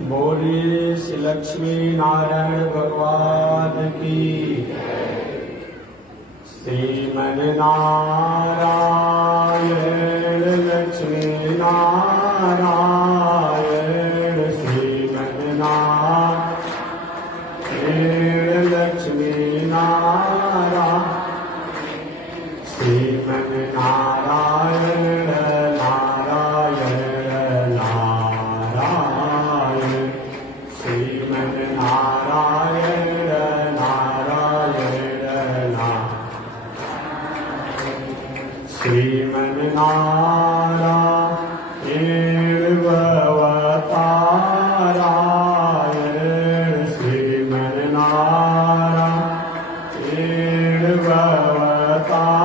बोलिए श्री लक्ष्मी नारायण भगवान की। श्रीमन नारायण लक्ष्मी नारायण, श्रीमन नारायण लक्ष्मी नारायण, श्रीमन नारायण नारायण नारायण, श्रीमन नारायण नारायण नारायण, श्रीमन नारायण भवतारायण, श्रीमन नारायण भवतारायण,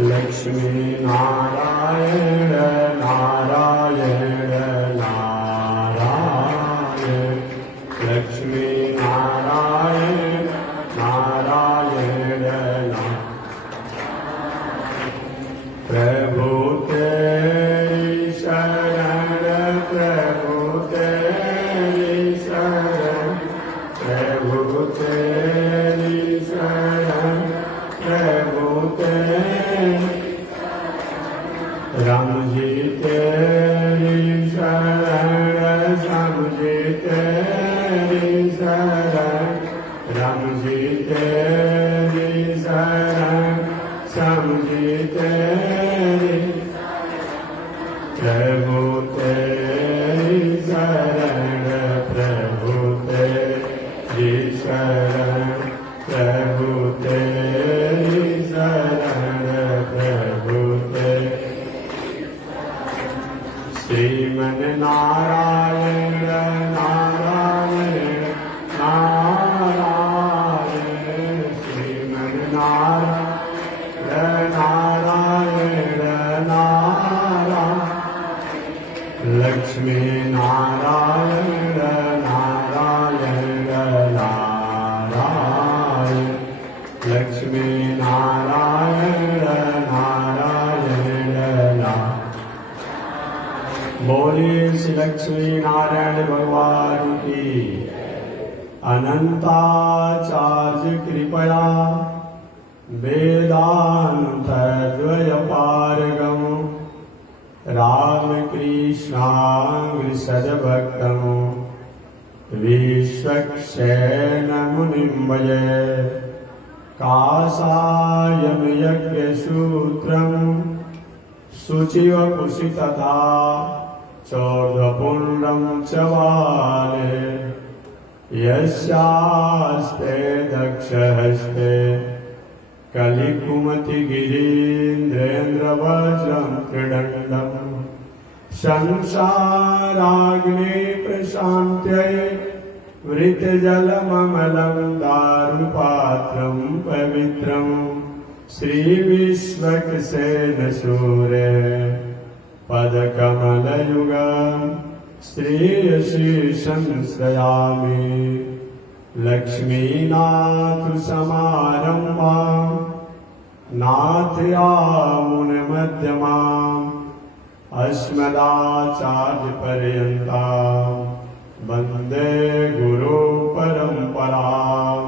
लक्ष्मी नारायण नारायण नारायण, लक्ष्मी नारायण नारायण नारायण। प्रभु तेरी शरण, प्रभु तेरी शरण, प्रभु तेरी शरण, प्रभु तेरी, राम जी तेरी शरण, श्याम जी तेरी शरण, राम जी तेरी शरण, श्याम जी तेरी, प्रभु तेरी शरण, प्रभु तेरी शरण, प्रभु तेरी शरण, प्रभु तेरी, श्रीमन नारायण नारायण नारायण, श्रीमन नारायण नारायण नारायण, लक्ष्मी नारायण नारायण नारायण, लक्ष्मी नारायण नारायण नारायण। बोलिए श्री लक्ष्मी नारायण भगवान की। अनंताचार्य कृपया वेदांतद्वय पारगम रामकृष्णांग्रसदभक्तं विश्वक्सेन मुनिं भजे। काषायं यज्ञसूत्रं शुचिवपुषि तथा चौर्ध्वपुण्ड्रं च वाले, यस्यास्ते दक्षहस्ते कलिकुमतिगिरीन्द्रेन्द्रवज्रं त्रिदण्डं, संसाराग्ने प्रशान्त्यै वृतजलममलं दारुपात्रं पवित्रं, श्रीविश्वक्सेन सूरे पदकमलयुगं श्रेयशीर्षं श्रयामि। लक्ष्मीनाथसमारम्भां नाथयामुनमध्यमाम् अस्मदाचार्यपर्यन्तां वन्दे गुरुपरम्पराम्।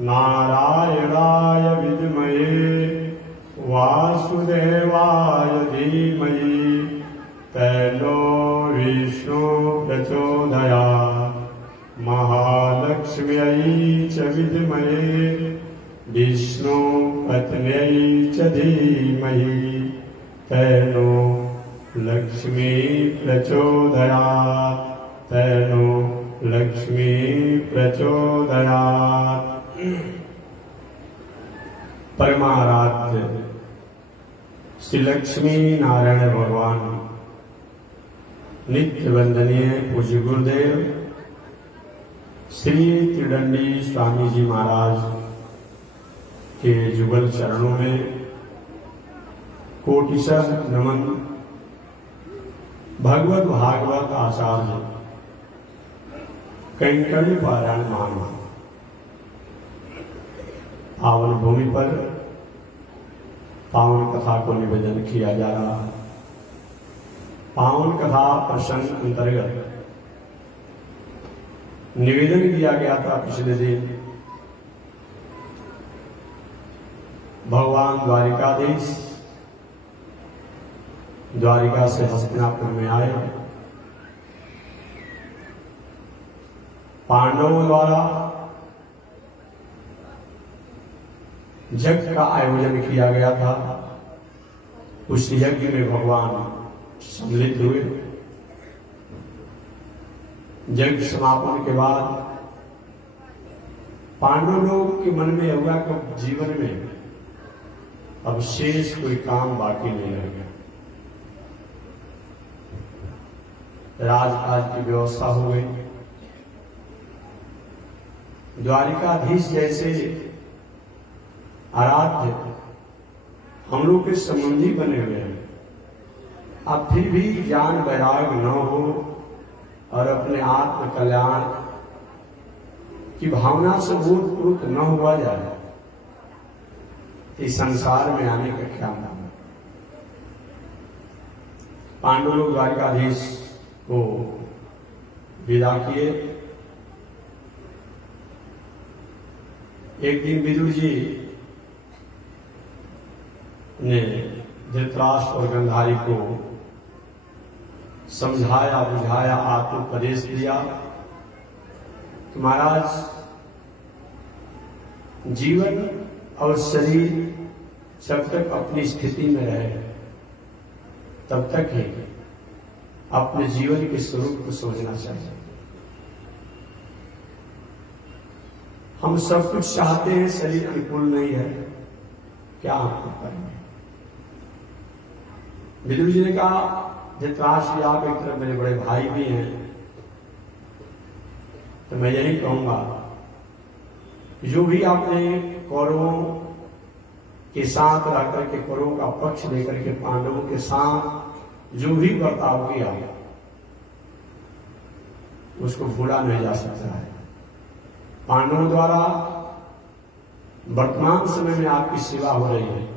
नारायणाय विद्महे वासुदेवाय धीमहि, तन्नो विष्णुः प्रचोदयात्। महालक्ष्म्यै च विद्महे विष्णुपत्न्यै च धीमहि, तन्नो लक्ष्मी प्रचोदयात्, तन्नो लक्ष्मी प्रचोदयात्। परमाराध्य श्री लक्ष्मी नारायण भगवान, नित्य वंदनीय पूज्य गुरुदेव श्री त्रिदंडी स्वामी जी महाराज के जुगल चरणों में कोटिशः नमन। भगवत भागवत आचार्य कैंकर्य पारायण मानव पावन भूमि पर पावन कथा को निवेदन किया जा रहा है पावन कथा प्रसंग अंतर्गत निवेदन किया गया था पिछले दिन। भगवान द्वारिकाधीश द्वारिका से हस्तिनापुर में आए। पांडवों द्वारा यज्ञ का आयोजन किया गया था। उस यज्ञ में भगवान सम्मिलित हुए। यज्ञ समापन के बाद पांडव लोग के मन में होगा कि जीवन में अब शेष कोई काम बाकी नहीं रह गया। राजकाज की व्यवस्था हो गई। द्वारिकाधीश जैसे आराध्य हम लोग के संबंधी बने हुए हैं, अब फिर भी ज्ञान वैराग न हो और अपने आत्म कल्याण की भावना से बोधपूर्वक न हुआ जाए, इस संसार में आने का क्या मतलब। पांडव लोग द्वारिकाधीश को विदा किए। एक दिन विदुर जी ने धृतराष्ट्र और गांधारी को समझाया, बुझाया, आत्मोपदेश दिया कि महाराज, जीवन और शरीर जब तक अपनी स्थिति में रहे तब तक ही अपने जीवन के स्वरूप को समझना चाहिए। हम सब कुछ चाहते हैं, शरीर अनुकूल नहीं है, क्या हम करेंगे। विदुर जी ने कहा, धृतराष्ट्र आप एक तरफ मेरे बड़े भाई भी हैं, तो मैं यही कहूंगा जो भी आपने कौरवों के साथ रहकर के, कौरवों का पक्ष लेकर के पांडवों के साथ जो भी बर्ताव किया उसको भूला नहीं जा सकता है। पांडवों द्वारा वर्तमान समय में आपकी सेवा हो रही है,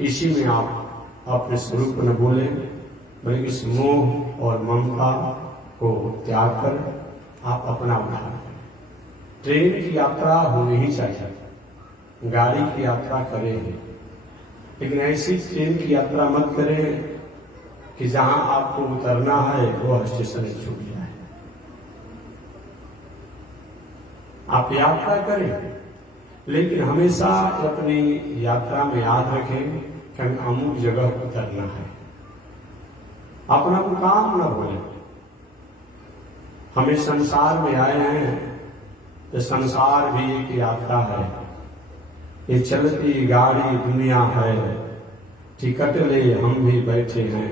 इसी में आप अपने स्वरूप को न बोले, बल्कि इस मोह और ममता को त्याग कर आप अपना उद्धार करें। ट्रेन की यात्रा होनी ही चाहिए, गाड़ी की यात्रा करें, लेकिन ऐसी ट्रेन की यात्रा मत करें कि जहां आपको उतरना है वो स्टेशन छूट जाए। आप यात्रा करें, लेकिन हमेशा अपनी यात्रा में याद रखें कि हमें अमुक जगह उतरना है। अपना मुकाम न भूलें। हमें संसार में आए हैं तो संसार भी एक यात्रा है। ये चलती गाड़ी दुनिया है, टिकट ले हम भी बैठे हैं।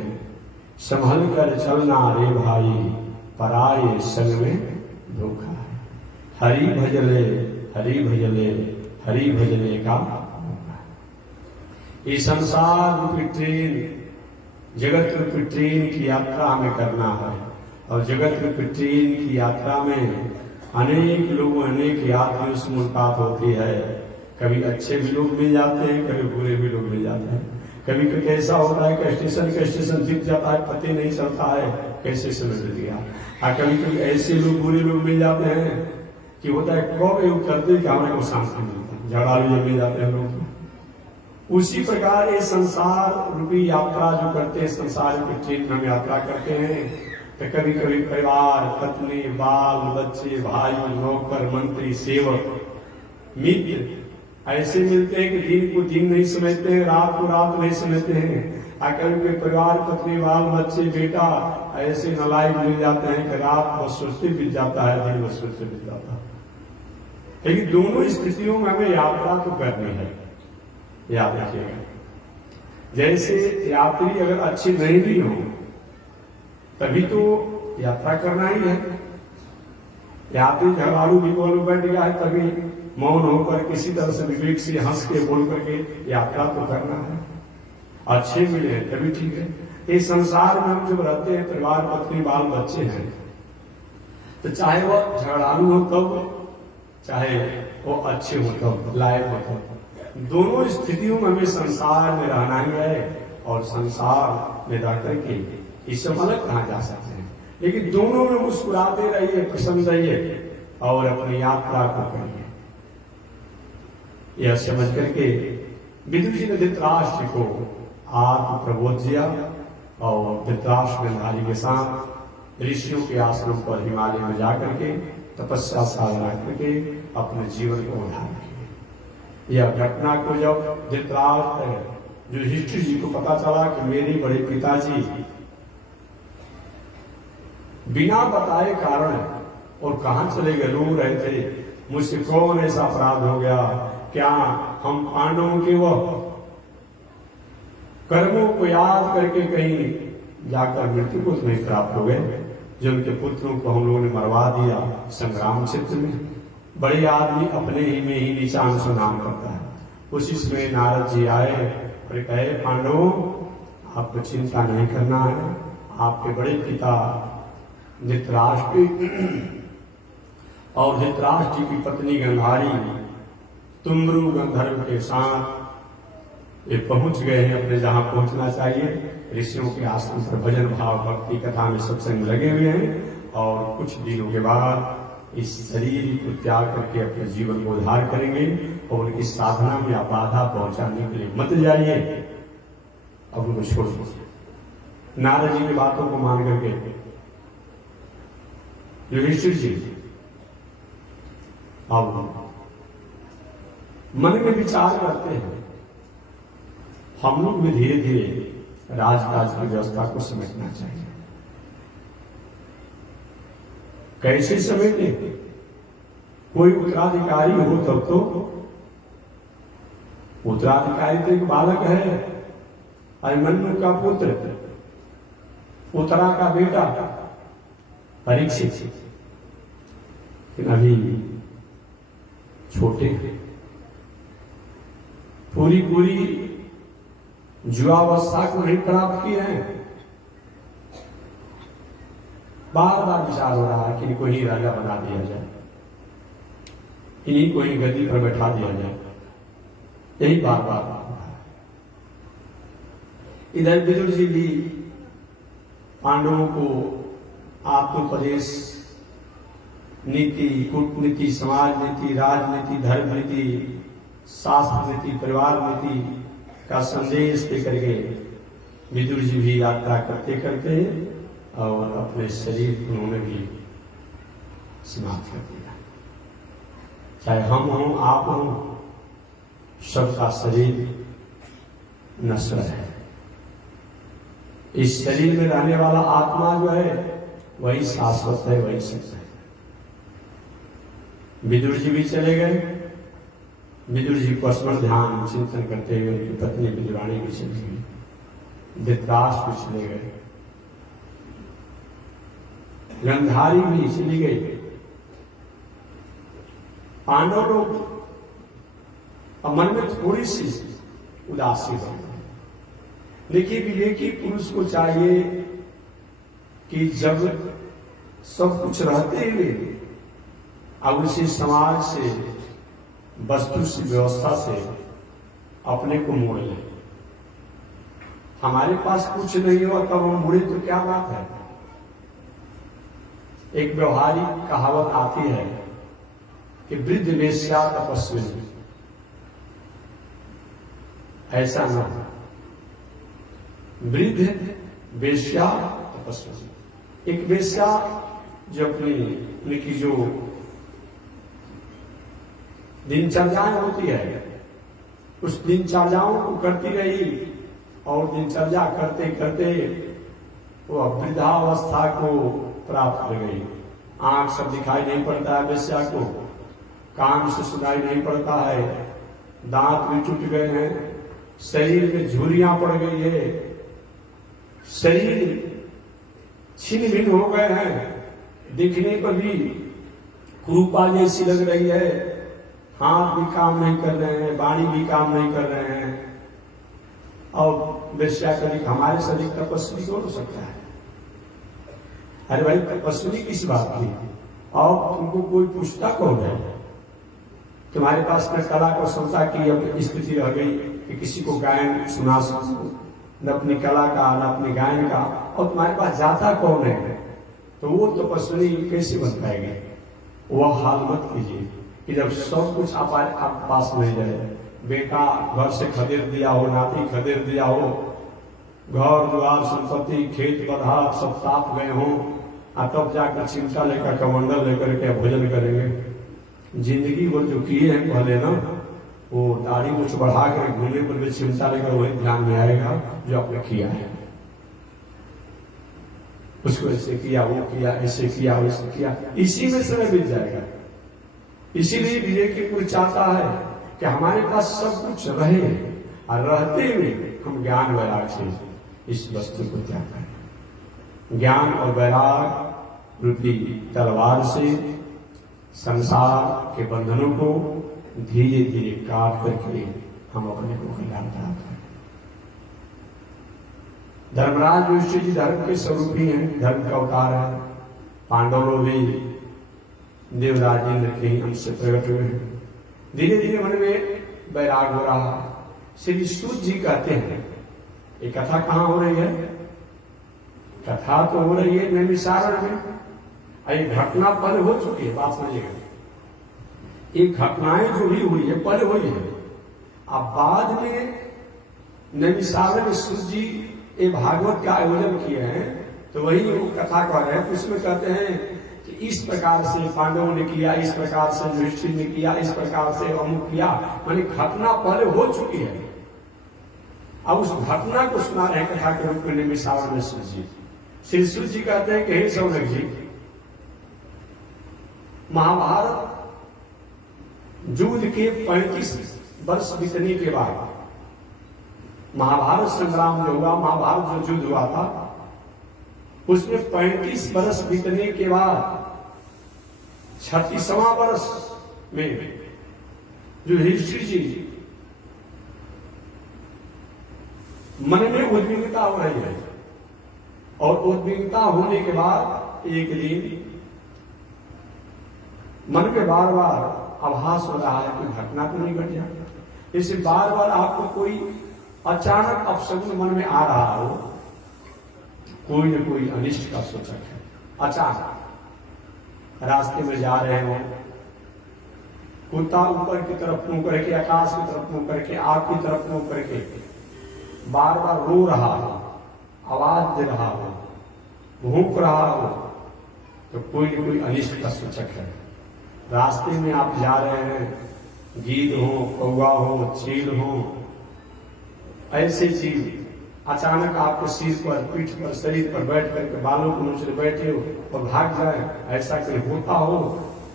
संभल कर चलना रे भाई, पराये संग में धोखा है। हरि भजले हरि भजले हरि भजले का ये संसार रूपी ट्रेन, जगत रूपी ट्रेन की यात्रा हमें करना है। और जगत रूपी ट्रेन की यात्रा में अनेक लोग, अनेक यात्रियों से मुलाकात होती है। कभी अच्छे भी लोग मिल जाते हैं, कभी बुरे भी लोग मिल जाते हैं। कभी कभी ऐसा होता है कि स्टेशन दिख जाता है, पता नहीं चलता है कैसे समय बीत गया। और कभी कभी ऐसे लोग, बुरे लोग मिल जाते हैं कि होता है कब ये करते कि हमारे को शांति मिलता है, झगड़ालू जब मिल जाते हैं लोग। उसी प्रकार ये संसार रूपी यात्रा जो करते हैं, संसार रूपी ट्रेन में हम यात्रा करते हैं, तो कभी कभी परिवार, पत्नी, बाल बच्चे, भाई, नौकर, मंत्री, सेवक, मित्र ऐसे मिलते हैं कि दिन को दिन नहीं समझते हैं, रात को रात नहीं समझते हैं। आकर के परिवार, पत्नी, बाल बच्चे, बेटा ऐसे नालायक मिल जाते हैं कि रात बस सोचते बीत जाता है, दिन बस सोचते बीत जाता है। लेकिन दोनों स्थितियों में हमें यात्रा तो करनी है, याद रखिएगा। जैसे यात्री अगर अच्छे नहीं भी हो तभी तो यात्रा करना ही है। यात्री झगड़ालू भी बोलो बैठ गया है, तभी मौन होकर किसी तरह से विवेक से हंस के बोल करके यात्रा तो करना है। अच्छे मिले हैं तभी ठीक है। इस संसार में हम जब रहते हैं, परिवार, पत्नी, बाल बच्चे हैं, तो चाहे वो झगड़ालू हो तब, चाहे वो अच्छे हो तब, लायक हो तब, दोनों स्थितियों में हमें संसार में रहना ही है। और संसार में रह करके इससे हम अलग कहाँ जा सकते हैं। लेकिन दोनों में मुस्कुराते रहिए, प्रसन्न रहिए और अपनी यात्रा को करिए। यह समझ करके विदुर जी ने धृतराष्ट्र को आत्म प्रबोध दिया और धृतराष्ट्र गंधारी के साथ ऋषियों के आश्रम पर हिमालय में जाकर के तपस्या साधना करके अपने जीवन को उधार किए। यह घटना को जब धृतराष्ट्र युधिष्ठिर जी को पता चला कि मेरे बड़े पिताजी बिना बताए कारण और कहां चले गए, रो रहे थे, मुझसे कौन ऐसा अपराध हो गया, क्या हम पांडवों के वह कर्मों को याद करके कहीं जाकर मृत्यु को नहीं प्राप्त हो गए, जो उनके पुत्रों को हम लोगों ने मरवा दिया संग्राम क्षेत्र में। बड़े आदमी अपने ही में ही निशान सुनाम करता है। उसी समय नारद जी आए और कहे, पांडवों आपको चिंता नहीं करना है, आपके बड़े पिता धृतराष्ट्र और धृतराष्ट्र की पत्नी गंधारी तुमरु गंधर्व के साथ ये पहुंच गए हैं अपने जहां पहुंचना चाहिए। ऋषियों के आश्रम पर भजन भाव भक्ति कथा में सत्संग लगे हुए हैं और कुछ दिनों के बाद इस शरीर को त्याग करके अपने जीवन को उद्धार करेंगे और उनकी साधना में आप बाधा पहुंचाने के लिए मत जाइए, अब उनको छोड़ दीजिए। नारद जी की बातों को मान करके युधिष्ठिर जी अब मन में विचार करते हैं, हम लोग भी धीरे धीरे राजकाज की व्यवस्था को समझना चाहिए। कैसे समेटे? कोई उत्तराधिकारी हो तब तो। उत्तराधिकारी तो एक बालक है, अभिमन्यु का पुत्र, उत्तरा का बेटा परीक्षित, लेकिन अभी छोटे हैं, पूरी युवावस्था को नहीं प्राप्त किए हैं। बार बार विचार हो रहा है कि इनको ही राजा बना दिया जाए, इन्हीं को ही गद्दी पर बैठा दिया जाए, यही बार बार हो रहा है। इधर विदुर जी भी पांडवों को आत्मोपदेश, नीति, कूटनीति, समाज नीति, राजनीति, धर्म नीति, शास्त्र नीति, परिवार नीति का संदेश देकर के विदुर जी भी यात्रा करते करते और अपने शरीर को उन्होंने भी समाप्त कर दिया। चाहे हम हों, आप हों, सबका शरीर नश्वर है। इस शरीर में रहने वाला आत्मा जो है वही शाश्वत है, वही सत्य है। विदुर जी भी चले गए। विदुर जी को स्मरण ध्यान चिंतन करते हुए उनकी पत्नी विदुरानी भी चली गई, धृतराष्ट्र भी चले गए, गंधारी भी चली गई। पांडव लोग अब मन में थोड़ी सी उदासी हो गई। देखिए, विवेकी पुरुष को चाहिए कि जब सब कुछ रहते हुए अब उसी समाज से, वस्तु से, व्यवस्था से अपने को मोड़ ले। हमारे पास कुछ नहीं हो तब हम मुड़े तो क्या बात है। एक व्यवहारिक कहावत आती है कि वृद्ध वेश्या तपस्विनी, ऐसा न हो। वृद्ध वेश्या तपस्विनी, एक वेश्या जो उनकी जो दिनचर्याएं होती है, उस दिनचर्याओं को करती रही और दिनचर्या करते करते वो वृद्धावस्था को प्राप्त कर गई। आंख सब दिखाई नहीं पड़ता है वेश्या को, कान से सुनाई नहीं पड़ता है, दांत भी टूट गए हैं, शरीर में झुर्रियां पड़ गई है, शरीर छिन्न भिन्न हो गए हैं, दिखने पर भी कुरूपा जैसी लग रही है, हाथ भी काम नहीं कर रहे हैं, वाणी भी काम नहीं कर रहे हैं। और वेश्या कभी हमारे शरीर तपस्वी कौन हो सकता है? अरे भाई, तपस्वी किस बात की? और तुमको कोई पूछता कौन है? तुम्हारे पास न कला को क्षमता की अब स्थिति रह गई कि किसी को गायन सुना सको, न अपनी कला का, न अपने गायन का, और तुम्हारे पास जाता कौन है, तो वो तपस्वी कैसे बन पाएगी। वह हाल मत कीजिए कि जब सब कुछ आप पास मिल जाए, बेटा घर से खदेड़ दिया हो, नाती खदेड़ दिया हो, घर द्वार संपत्ति खेत पधार सब ताप गए हों, तब जाकर चिंता लेकर कमंडल लेकर के भोजन करेंगे। जिंदगी भर जो किए हैं पहले ना, वो दाढ़ी मुछ बढ़ा कर घूमने पर भी चिंता लेकर वही ध्यान में आएगा जो आपने किया है। उसको ऐसे किया, वो किया, ऐसे किया, वैसे किया, इसी में समय बीत जाएगा। इसीलिए विवेकी चाहता है कि हमारे पास सब कुछ रहे और रहते हुए हम ज्ञान वैराग से इस वस्तु को त्याग करें। ज्ञान और वैराग रूपी तलवार से संसार के बंधनों को धीरे धीरे काट करके हम अपने को कल्याण प्राप्त करें। धर्मराज युधिष्ठिर जी धर्म के स्वरूप ही हैं, धर्म का अवतार है। पांडव लोग भी देवराज इंद्र के ही अंश से प्रकट हुए हैं। धीरे धीरे मन में वैराग हो रहा। श्री सूत जी कहते हैं, ये कथा कहाँ हो रही है? कथा तो हो रही है नैमिषारण्य में। ये घटना पहले हो चुकी है, बात समझिएगा। ये घटनाएं जो भी हुई है पहले हुई है। अब बाद में नैमिषारण्य में सूत जी ये भागवत का आयोजन किए हैं, तो वही वो कथा कह रहे हैं। उसमें कहते हैं कि इस प्रकार से पांडवों ने किया, इस प्रकार से युधिष्ठिर ने किया, इस प्रकार से अमुक किया। मानी घटना पहले हो चुकी है, अब उस घटना को सुना रहे कथा के रूप में नैमिषारण्य में सूत जी। श्री सूत जी कहते हैं कि हे शौनक जी, महाभारत युद्ध के 35 वर्ष बीतने के बाद, महाभारत संग्राम जो हुआ, महाभारत जो युद्ध हुआ था, उसमें 35 वर्ष बीतने के बाद 36वां वर्ष में युधिष्ठिर जी मन में उद्विग्नता हो रही है। और उद्विग्नता होने के बाद एक दिन मन में बार बार आभास हो रहा है कोई घटना तो नहीं घट जाए। इससे बार बार आपको कोई अचानक अपशगुन मन में आ रहा हो, कोई न कोई अनिष्ट का सूचक है। अचानक रास्ते में जा रहे हो, कुत्ता ऊपर की तरफ मुंह करके, आकाश की तरफ मुंह करके, आग की तरफ मुंह करके बार बार रो रहा हो, आवाज दे रहा हो, भूख रहा हो, तो कोई न कोई अनिष्ट का सूचक है। रास्ते में आप जा रहे हैं, गीद हो, कौवा हो, चील हो, ऐसे चीज अचानक आपको सिर पर, पीठ पर, शरीर पर बैठ करके बालों को नीचे बैठे हो और भाग जाए, ऐसा कोई होता हो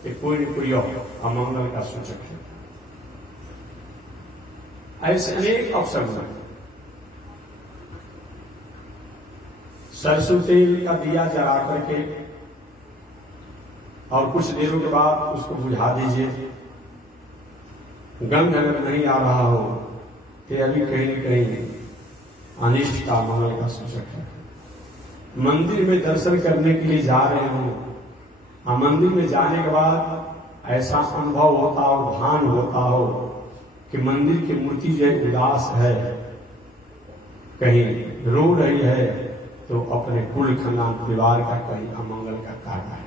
कि कोई न कोई अमंगल का सूचक है। ऐसे अनेक अपशगुन। सरसों तेल का दिया जला करके और कुछ देरों के बाद उसको बुझा दीजिए। गंध अगर नहीं आ रहा हो तो अभी कहीं न कहीं अनिष्ट का, मंगल का सूचक है। मंदिर में दर्शन करने के लिए जा रहे हो, मंदिर में जाने के बाद ऐसा अनुभव होता हो, भान होता हो कि मंदिर की मूर्ति जो उदास है, कहीं रो रही है, तो अपने कुल खानदान परिवार का कहीं अमंगल का कारण है।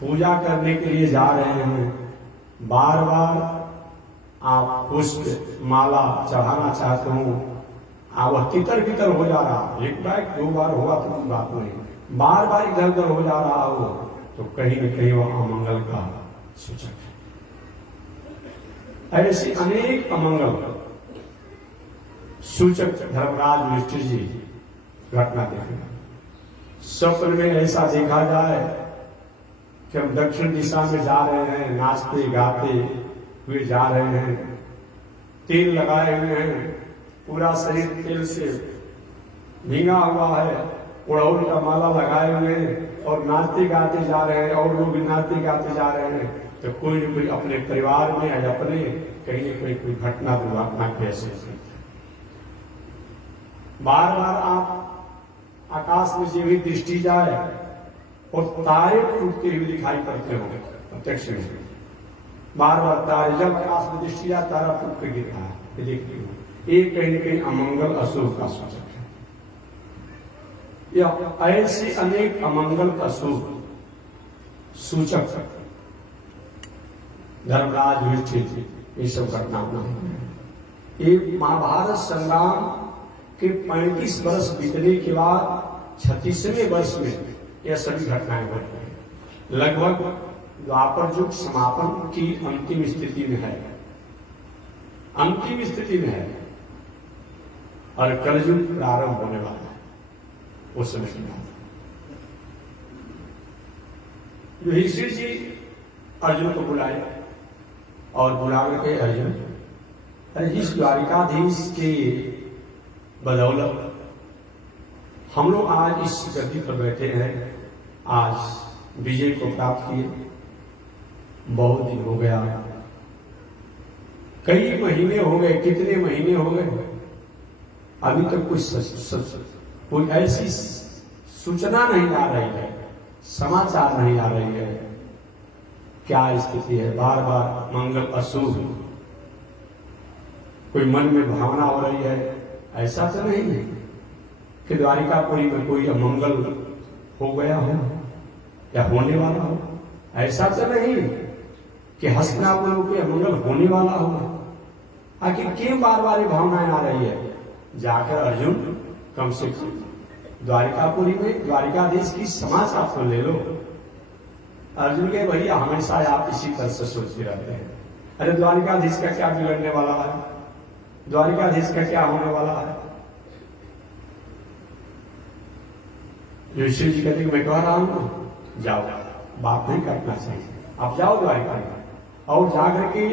पूजा करने के लिए जा रहे हैं, बार बार आप पुष्प माला चढ़ाना चाहते हो, वह तितर बितर हो जा रहा, एक बार 2 बार हुआ तो कोई बात नहीं, बार बार इधर उधर हो जा रहा हो, तो कहीं न कहीं वह अमंगल का सूचक है। ऐसी अनेक अमंगल सूचक धर्मराज युधिष्ठिर जी घटना देखें। स्वप्न में ऐसा देखा जाए कि हम दक्षिण दिशा में जा रहे हैं, नाचते गाते हुए जा रहे हैं, तेल लगाए हुए हैं, पूरा शरीर तेल से भींगा हुआ है, उड़ौल का माला लगाए हुए हैं और नाचते गाते जा रहे हैं, और लोग भी नाचते गाते जा रहे हैं, तो कोई न कोई अपने परिवार में या अपने कहीं न कहीं कोई घटना दुर्घटना कैसे बार बार आप आकाश में जो भी दृष्टि जाए और तारे टूटते हुए दिखाई पड़ते होंगे प्रत्यक्ष में, बार बार तारे, जब आकाश में दृष्टि जाए तारा टूट के गिर रहा है, देखते हो, एक कहीं न कहीं अमंगल अशुभ का सूचक है। या ऐसे अनेक अमंगल का सूचक धर्मराज युधिष्ठिर ये सब घटना ये महाभारत संग्राम के 35 वर्ष बीतने के बाद 36वें वर्ष में यह सभी घटनाएं घट रही लगभग द्वापर युग समापन की अंतिम स्थिति में है, अंतिम स्थिति में है और कलयुग प्रारंभ होने वाला है। उस समय की बात युधिष्ठिर जी अर्जुन को बुलाए और बुला के अर्जुन, अरे इस द्वारिकाधीश के बदौलत हम लोग आज इस गद्दी पर बैठे हैं, आज विजय को प्राप्त किए। बहुत दिन हो गया, कई महीने हो गए, कितने महीने हो गए, अभी तक कोई ऐसी सूचना नहीं आ रही है, समाचार नहीं आ रही है। क्या स्थिति है? बार बार मंगल अशुभ, कोई मन में भावना हो रही है। ऐसा तो नहीं है कि द्वारिकापुरी में कोई अमंगल हो गया हो या होने वाला हो। ऐसा तो नहीं कि हस्तिनापुर में कोई अमंगल होने वाला हो। आखिर क्यों बार बार भावनाएं आ रही है? जाकर अर्जुन कम से कम द्वारिकापुरी में द्वारिकाधीश की समाचार तो ले लो। अर्जुन के भैया हमेशा आप इसी तरह से सोचते रहते हैं, अरे द्वारिकाधीश का क्या बिगड़ने वाला है, द्वारिकाधीश का क्या होने वाला है। युधिष्ठिर जी कहते मैं कह रहा हूं जाओ, बात नहीं करना चाहिए, आप जाओ द्वारिका में और जाकर के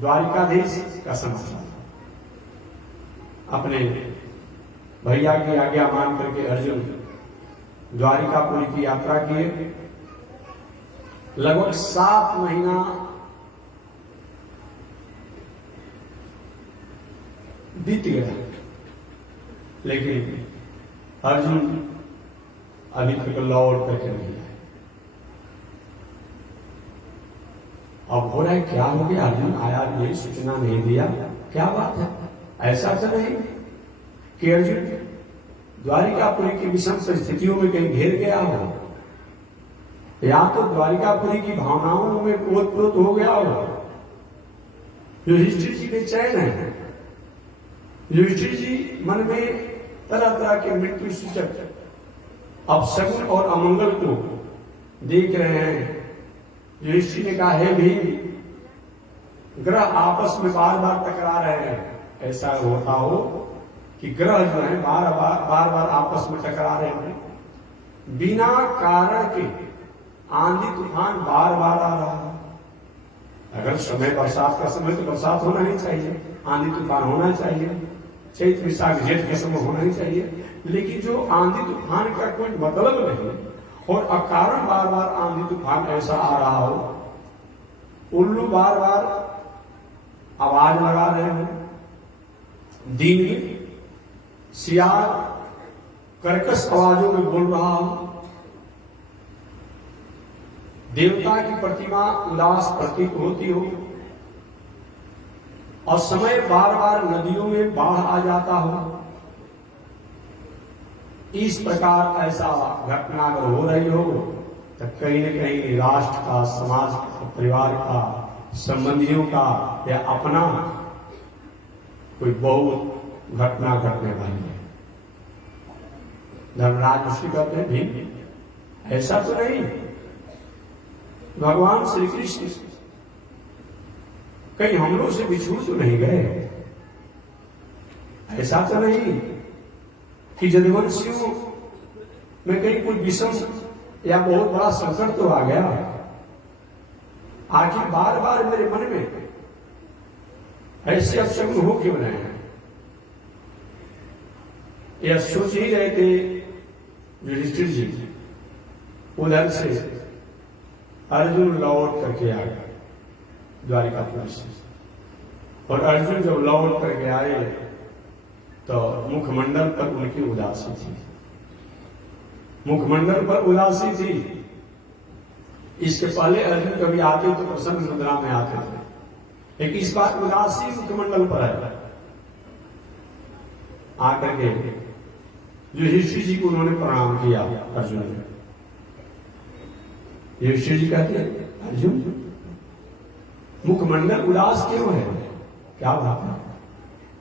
द्वारिकाधीश का समाचार अपने भैया की आज्ञा मान करके अर्जुन द्वारिकापुरी की यात्रा किए। लगभग 7 महीना बीत गया, लेकिन अर्जुन अभी तक लौट करके नहीं आए। अब हो रहा है क्या हो गया, अर्जुन आया नहीं, सूचना नहीं दिया, क्या बात है? ऐसा तो नहीं कि अर्जुन द्वारिकापुरी की विषम परिस्थितियों में कहीं घेर गया हो, या तो द्वारिकापुरी की भावनाओं में ओतप्रोत हो गया हो। युधिष्ठिर जी बेचैन है, युधिष्ठिर जी मन में तरह तरह के मृत्यु सूचक अपशगुन और अमंगल को देख रहे हैं। युधिष्ठिर ने कहा है भी ग्रह आपस में बार बार टकरा रहे हैं। ऐसा होता हो कि ग्रह जो है बार बार आपस में टकरा रहे हैं, बिना कारण के आंधी तूफान बार बार आ रहा है। अगर समय बरसात का समय तो बरसात होना ही चाहिए, आंधी तूफान होना चाहिए, चैत वैशाख जेठ का समय होना ही चाहिए, लेकिन जो आंधी तूफान का कोई मतलब नहीं और अकारण बार बार आंधी तूफान ऐसा आ रहा हो, उल्लू बार बार आवाज लगा रहे हैं, दिन में सियार कर्कश आवाजों में बोल रहा हो, देवता की प्रतिमा उदास प्रतीत होती हो और समय बार बार नदियों में बाढ़ आ जाता हो। इस प्रकार ऐसा घटना अगर हो रही हो तो कहीं न कहीं राष्ट्र का, समाज का, परिवार का, संबंधियों का या अपना कोई बहुत घटना घटने वाली है। धर्मराज उसकी कहते हैं भी ऐसा तो नहीं, भगवान श्री कृष्ण कहीं हम लोग से बिछड़ तो नहीं गए। ऐसा तो नहीं कि जदुवंशियों में कहीं कोई विषम या बहुत बड़ा संकट तो आ गया। आखिर बार बार मेरे मन में ऐसे अपशगुन हो क्यों रहे हैं? यह सोच ही रहे थे युधिष्ठिर जी। उधर से अर्जुन लौट करके आ गया द्वारिकापुरी से, और अर्जुन जब लौट करके आए तो मुखमंडल पर उनकी उदासी थी, मुखमंडल पर उदासी थी। इसके पहले अर्जुन कभी आते तो प्रसन्न मुद्रा में आते थे, लेकिन इस बार उदासी मुखमंडल पर है। आकर के जो युधिष्ठिर जी को उन्होंने प्रणाम किया अर्जुन ने। युधिष्ठिर जी कहते हैं, अर्जुन मुखमंडल उदास क्यों है? क्या बात है?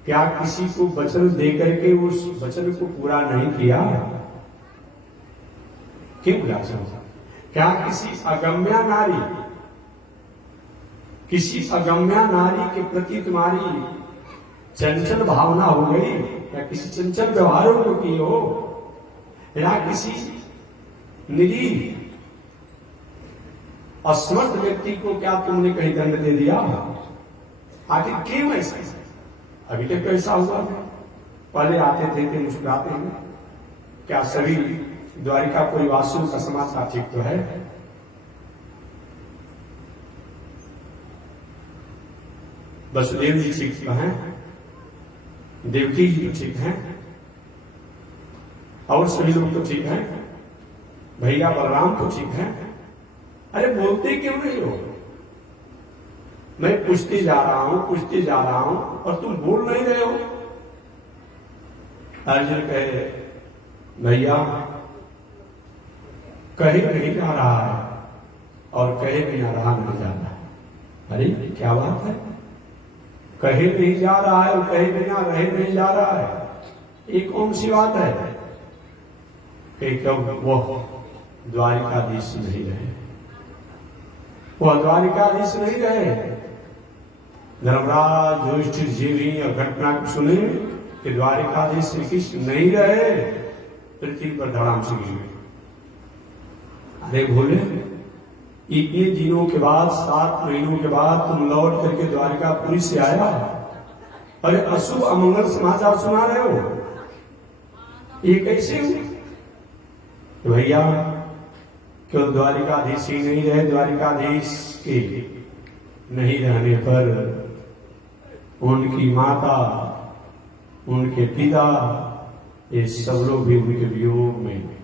क्या किसी को वचन दे करके उस वचन को पूरा नहीं किया? क्यों उदास है? क्या किसी अगम्या नारी के प्रति तुम्हारी चंचल भावना हो गई? या किसी चंचल व्यवहारों को की हो? या किसी निरीह असमर्थ व्यक्ति को क्या तुमने कहीं दंड दे दिया? आखिर क्यों ऐसा? अभी तक कैसा हुआ? पहले आते थे मुस्कुराते हैं। क्या सभी द्वारिकापुरी वासियों का समाचार ठीक तो है? वसुदेव जी ठीक तो हैं, देवकी जी तो ठीक हैं, और सभी लोग तो ठीक हैं, भैया बलराम तो ठीक हैं। अरे बोलते क्यों नहीं हो? मैं पूछते जा रहा हूं और तुम बोल नहीं रहे हो। अर्जुन कहे, भैया कहे नहीं जा रहा है और कहे बिना रहा नहीं जा रहा। अरे क्या बात है? कहे नहीं जा रहा है और कहे बिना रहे नहीं जा रहा है, ये कौन सी बात है? कि कब वो द्वारिकाधीश नहीं रहे, वह द्वारिकाधीश नहीं रहे। धर्मराज युधिष्ठिर जी भी घटना को सुने कि द्वारिकाधीश श्री कृष्ण नहीं रहे, पृथ्वी पर धड़ाम से गिर गए। अरे बोले, इतने दिनों के बाद, 7 महीनों के बाद तुम लौट करके द्वारिकापुरी से आया, अरे अशुभ अमंगल समाचार सुना रहे हो? ये कैसे हो? भैया क्यों द्वारिकाधीश ही नहीं रहे? द्वारिकाधीश के नहीं रहने पर उनकी माता, उनके पिता, ये सब लोग भी उनके वियोग में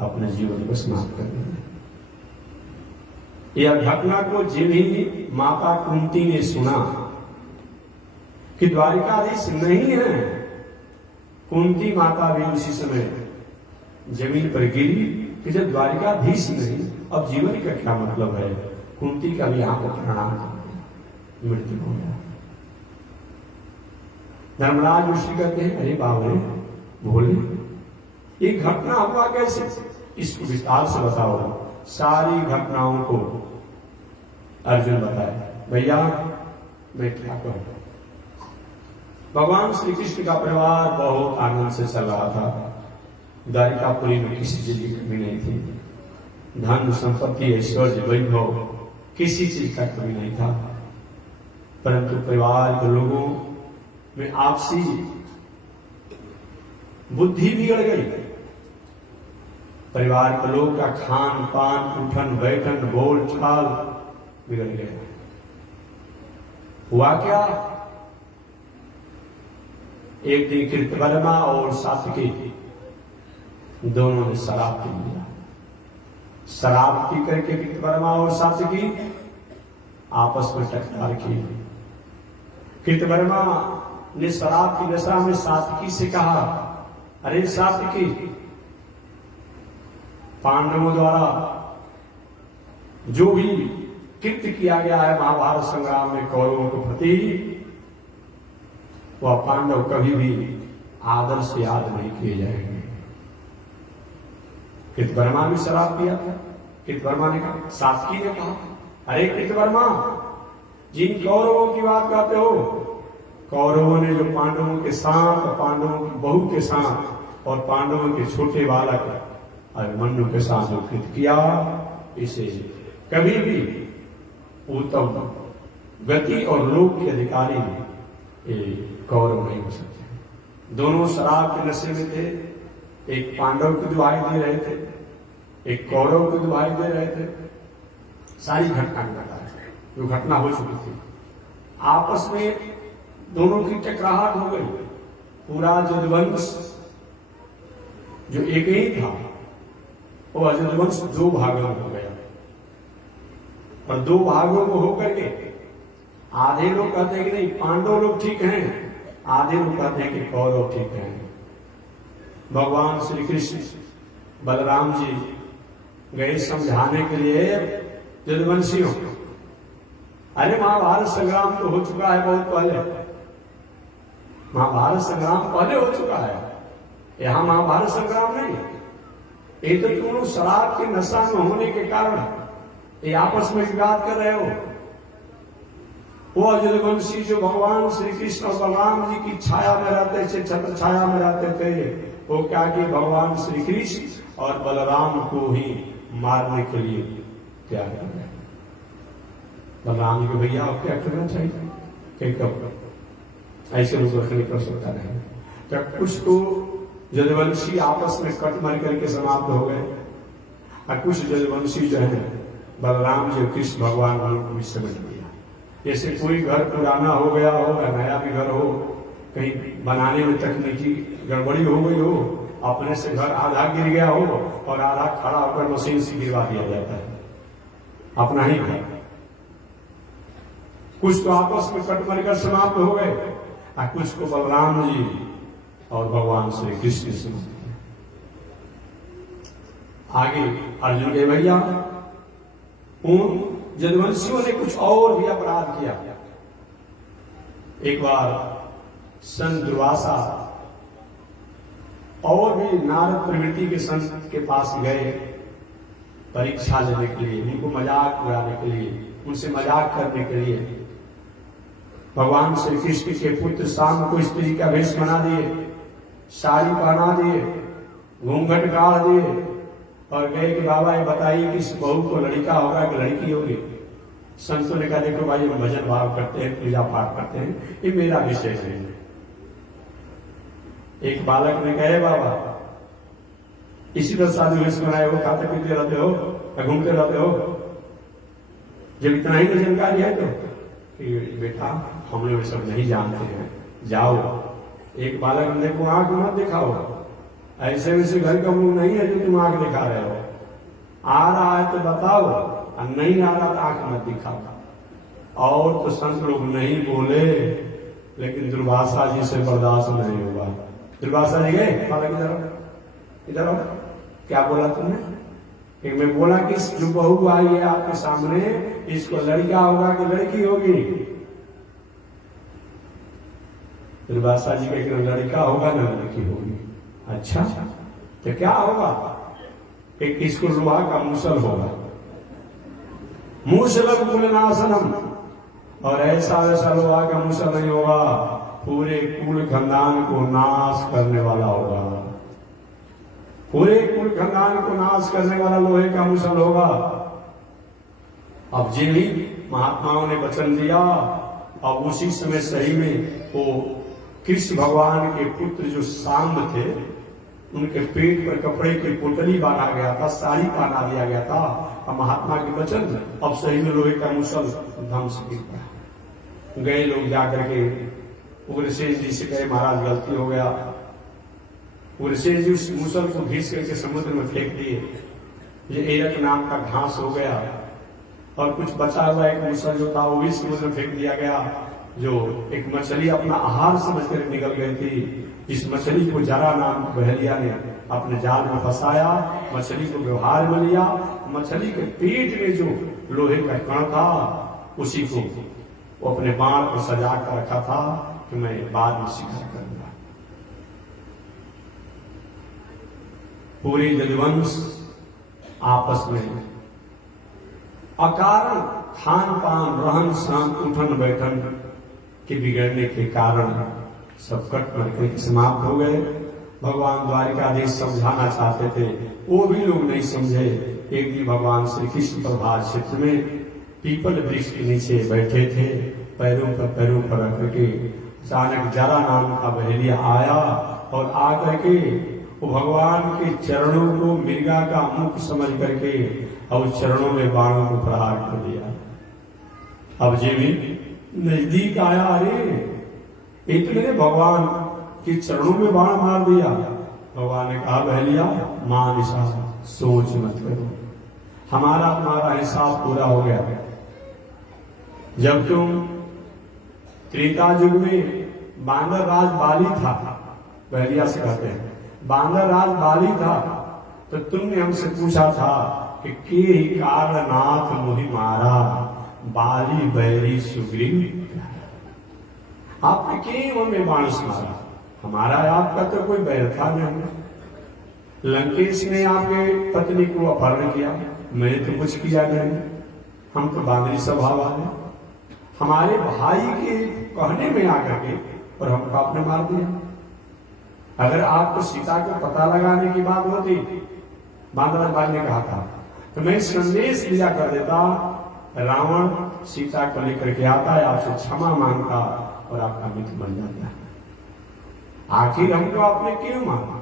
अपने जीवन को समाप्त कर दिया। यह घटना को जिन्हीं माता कुंती ने सुना कि द्वारिकाधीश नहीं है, कुंती माता भी उसी समय जमीन पर गिरी कि जब द्वारिकाधीश नहीं, अब जीवन का क्या मतलब है? कुंती का भी यहां पर प्रणाम मृत्यु हो गया। धर्मराज ऋषि कहते हैं, अरे बाबा बोले, ये घटना हुआ कैसे? इसको विस्तार से बताओ। सारी घटनाओं को अर्जुन बताए। भैया मैं क्या कहूं? भगवान श्री कृष्ण का परिवार बहुत आनंद से चल रहा था। द्वारिकापुरी में किसी चीज की कमी नहीं थी। धन संपत्ति ऐश्वर्य वैभव किसी चीज का कमी नहीं था। परंतु परिवार के लोगों में आपसी बुद्धि बिगड़ गई। परिवार के लोग का खान पान, उठन बैठन, बोल चाल बिगड़ गया। हुआ क्या? एक दिन कृतवर्मा और सात्विकी दोनों ने शराब पी लिया। शराब पी करके कृतवर्मा और सात्विकी आपस में टकरार की। कृतवर्मा ने शराब की नशा में सात्विकी से कहा, अरे सात्विकी, पांडवों द्वारा जो भी कृत्य किया गया है महाभारत संग्राम में कौरवों के प्रति, वह पांडव कभी भी आदर से याद नहीं किए जाएंगे। कृतवर्मा भी शराब पिया था। कृतवर्मा ने कहा, सात्विकी ने कहा, अरे कृतवर्मा, जिन कौरवों की बात करते हो, कौरवों ने जो पांडवों के साथ, पांडवों की बहू के साथ और पांडवों के छोटे बालक अभिमन्यु के साथ जो कृत्य किया, इसे कभी भी उत्तम गति और लोक के अधिकारी कौरव नहीं हो सकते। दोनों शराब के नशे में थे। एक पांडव की दुहाई दे रहे थे, एक कौरव की दुहाई दे रहे थे। सारी घटना घटा जो घटना हो चुकी थी, आपस में दोनों की टकराहट हो गई। पूरा यदुवंश जो एक ही था, वो यदुवंश 2 भागों में हो गया। और 2 भागों को होकर के आधे लोग कहते हैं कि नहीं पांडव लोग ठीक हैं, आधे लोग कहते हैं कि कौरव ठीक हैं। भगवान श्री कृष्ण बलराम जी गए समझाने के लिए यदुवंशियों को। अरे महाभारत संग्राम तो हो चुका है बहुत पहले, महाभारत संग्राम पहले हो चुका है, यहां महाभारत संग्राम नहीं। ये तो तुम लोग शराब की नशा में होने के कारण ये आपस में विवाद कर रहे हो। वो यदुवंशी जो भगवान श्री कृष्ण और बलराम जी की छाया में रहते थे, छत्र छाया में रहते थे, वो क्या कि भगवान श्री कृष्ण और बलराम को ही मारने के लिए तैयार कर रहे। बलराम जी को भैया आप क्या करना चाहिए, क्या कब ऐसे लोग रखने कर सकता रहे। क्या कुछ तो यदुवंशी आपस में कट मर करके समाप्त हो गए, और कुछ यदुवंशी जो है बलराम जी और कृष्ण भगवान वालों को भी समझ लिया। जैसे कोई घर पुराना हो गया हो या नया भी घर हो, कहीं बनाने में तकनीकी गड़बड़ी हो गई हो, अपने से घर आधा गिर गया हो और आधा खड़ा होकर मशीन से गिरवा दिया जाता है अपना ही घर। कुछ तो आपस में कट मर कर समाप्त हो गए, और कुछ को बलराम जी और भगवान श्री कृष्ण से आगे अर्जुन के भैया उन यदुवंशियों ने कुछ और भी अपराध किया। एक बार संत दुर्वासा और भी नारद प्रवृत्ति के संत के पास गए परीक्षा लेने के लिए, उनको मजाक उड़ाने के लिए, उनसे मजाक करने के लिए। भगवान श्री कृष्ण के पुत्र शाम को स्त्री का वेश बना दिए, साड़ी पहना दिए, घूंघट काढ़ दिए और गए कि बाबा ये बताइए कि इस बहू को लड़का होगा कि लड़की होगी। संतों ने कहा देखो भाई हम भजन भाव करते हैं, पूजा पाठ करते हैं, ये मेरा विषय नहीं है। एक बालक ने कहे बाबा इसी तरह शादी वेश बनाए हो, खाते पीते रहते हो या घूमते रहते हो, जब इतना ही जानकारी है तो बेटा हम लोग सब नहीं जानते हैं, जाओ। एक बालक ने देखो आंख मत दिखाओ, ऐसे वैसे घर का मुंह नहीं है जो तुम आंख दिखा रहे हो, आ रहा है तो बताओ और नहीं आ रहा तो आंख मत दिखाओ। और तो संत लोग नहीं बोले, लेकिन दुर्वासा जी से बर्दाश्त नहीं हुआ। दुर्वासा जी गए बालक इधर आओ, क्या बोला तुमने? कि मैं बोला कि जो बहू आई है आपके सामने, इसको लड़का होगा कि लड़की होगी? दुर्वासा जी कहे लड़का होगा ना लड़की होगी। अच्छा तो क्या होगा? एक इसको लोहा का मूसल होगा, मूसलम कुलनाशनम, और ऐसा वैसा लोहा का मूसल नहीं होगा, पूरे कुल खानदान को नाश करने वाला होगा। पूरे कुल खानदान को नाश करने वाला लोहे का मूसल होगा। अब जिन ही महात्माओं ने वचन दिया, अब उसी समय सही में वो कृष्ण भगवान के पुत्र जो सांब थे, उनके पेट पर कपड़े की पोटली बांधा गया था, साड़ी पहना दिया गया था, और महात्मा के वचन अब सही में लोहे का मूसल धम से गिर गया। गए लोग जाकर के उग्रसेन जी से कहे महाराज गलती हो गया। उग्रसेन जी उस मूसल को घीस करके समुद्र में फेंक दिए। ये एरक नाम का घास हो गया, और कुछ बचा हुआ एक मूसल जो था वो भी समुद्र में फेंक दिया गया, जो एक मछली अपना आहार समझकर निकल गई थी। इस मछली को जरा नाम बहलिया ने अपने जाल में फंसाया, मछली को व्यवहार में लिया। मछली के पेट में जो लोहे का कण था उसी को वो अपने बाण को सजा कर रखा था कि मैं बाद में शिकार करूंगा। पूरे यदुवंश आपस में अकारण खान पान, रहन सहन, उठन बैठन के बिगड़ने के कारण सब कट मर के समाप्त हो गए। भगवान द्वारिकाधीश समझाना चाहते थे, वो भी लोग नहीं समझे। एक दिन भगवान श्री कृष्ण प्रभात क्षेत्र में पीपल वृक्ष के नीचे बैठे थे, पैरों पर रख करके अचानक जरा नाम का बहेलिया आया और आकर के वो भगवान के चरणों को मृगा का मुख समझ करके और चरणों में बाणों को प्रहार कर दिया। अब जे भी नजदीक आया, अरे एक ने भगवान के चरणों में बाण मार दिया। भगवान ने कहा बहलिया मान हिसाब सोच मत करो, हमारा तुम्हारा हिसाब पूरा हो गया। जब तुम त्रेता युग में बानर राज बाली था, बहलिया से कहते हैं, बांदर राज बाली था, तो तुमने हमसे पूछा था कि के ही कारणनाथ मोहि मारा, बाली बैरी सुग्रीव। आपने क्यों हमें बांस मारा? हमारा आपका तो कोई बैर था नहीं। लंकेश ने आपके पत्नी को अपहरण किया, मैंने तो कुछ किया नहीं, हम तो बांदरी स्वभाव वाले। हमारे भाई के कहने में आकर के और हमको आपने मार दिया। अगर आपको सीता को पता लगाने की बात होती, बांदर भाई ने कहा था, तो मैं संदेश लिया कर देता, रावण सीता को लेकर के आता है, आपसे क्षमा मांगता और आपका मित्र बन जाता है। आखिर हमको आपने क्यों मारा?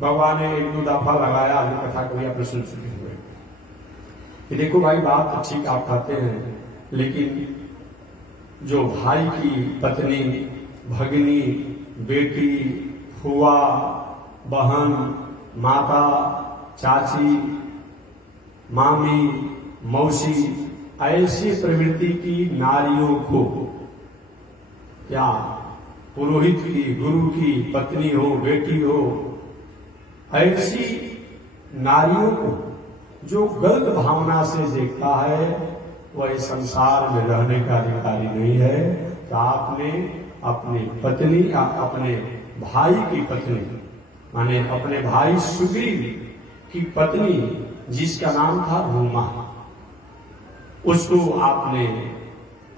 भगवान ने एक दो दफा लगाया, कथा कभी आपने सुन चुके हुए कि देखो भाई, बात तो ठीक आप कहते हैं, लेकिन जो भाई की पत्नी, भगिनी, बेटी, फुआ, बहन, माता, चाची, मामी, मौसी, ऐसी प्रवृत्ति की नारियों को, या पुरोहित की, गुरु की पत्नी हो, बेटी हो, ऐसी नारियों को जो गलत भावना से देखता है, वह इस संसार में रहने का अधिकारी नहीं है। तो आपने अपनी पत्नी, अपने भाई की पत्नी, माने अपने भाई सुग्रीव की पत्नी, जिसका नाम था रूमा, उसको आपने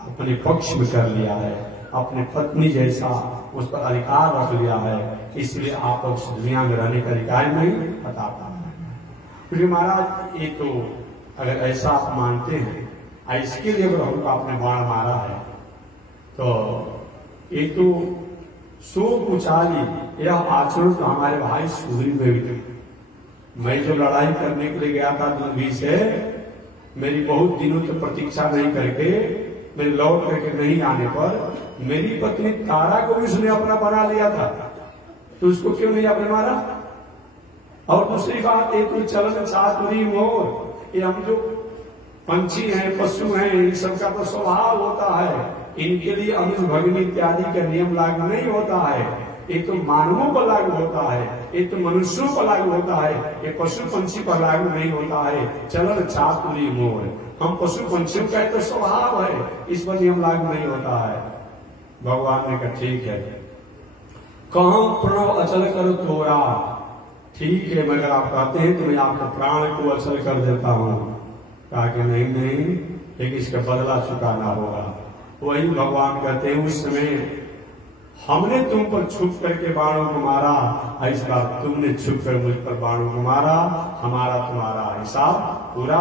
अपने पक्ष में कर लिया है, अपने पत्नी जैसा उस पर अधिकार रख लिया है। इसलिए आप उस दुनिया में रहने का अधिकार नहीं बताता है। क्योंकि महाराज, ये तो अगर ऐसा आप मानते हैं, इसके लिए अगर हमको आपने बाण मारा है, तो ये तो सो कुचाली, यह आचरण तो हमारे भाई सुग्रीव में भी थे। मैं जो लड़ाई करने के लिए गया था दुर्गी से, मेरी बहुत दिनों तक प्रतीक्षा नहीं करके, मेरे लौट करके नहीं आने पर मेरी पत्नी तारा को भी उसने अपना बना लिया था, तो उसको क्यों नहीं आपने मारा? और दूसरी बात, एक तो चलन चातुरी मोर, ये हम जो पंछी हैं, पशु हैं, इन सबका तो स्वभाव होता है, इनके लिए अनुज भगनी इत्यादि का नियम लागू नहीं होता है। ये तो मानवों पर लागू होता है, ये तो मनुष्यों पर लागू होता है, ये पशु पंछी पर लागू नहीं होता है। चलन चातुरी मोर, हम पशु पंछियों का तो स्वभाव है, इस पर नियम लागू नहीं होता है। भगवान ने कहा ठीक है, कहूं प्रणव अचल करो तोरा, ठीक है, मगर आप कहते हैं तो मैं आपके प्राण को अचल कर देता हूं। कहा कि नहीं नहीं, लेकिन इसका बदला चुकाना होगा। वही भगवान कहते हैं, उस समय हमने तुम पर छुप करके बाणों को मारा, इस बार तुमने छुप कर मुझ पर बाणों को मारा, हमारा तुम्हारा हिसाब पूरा।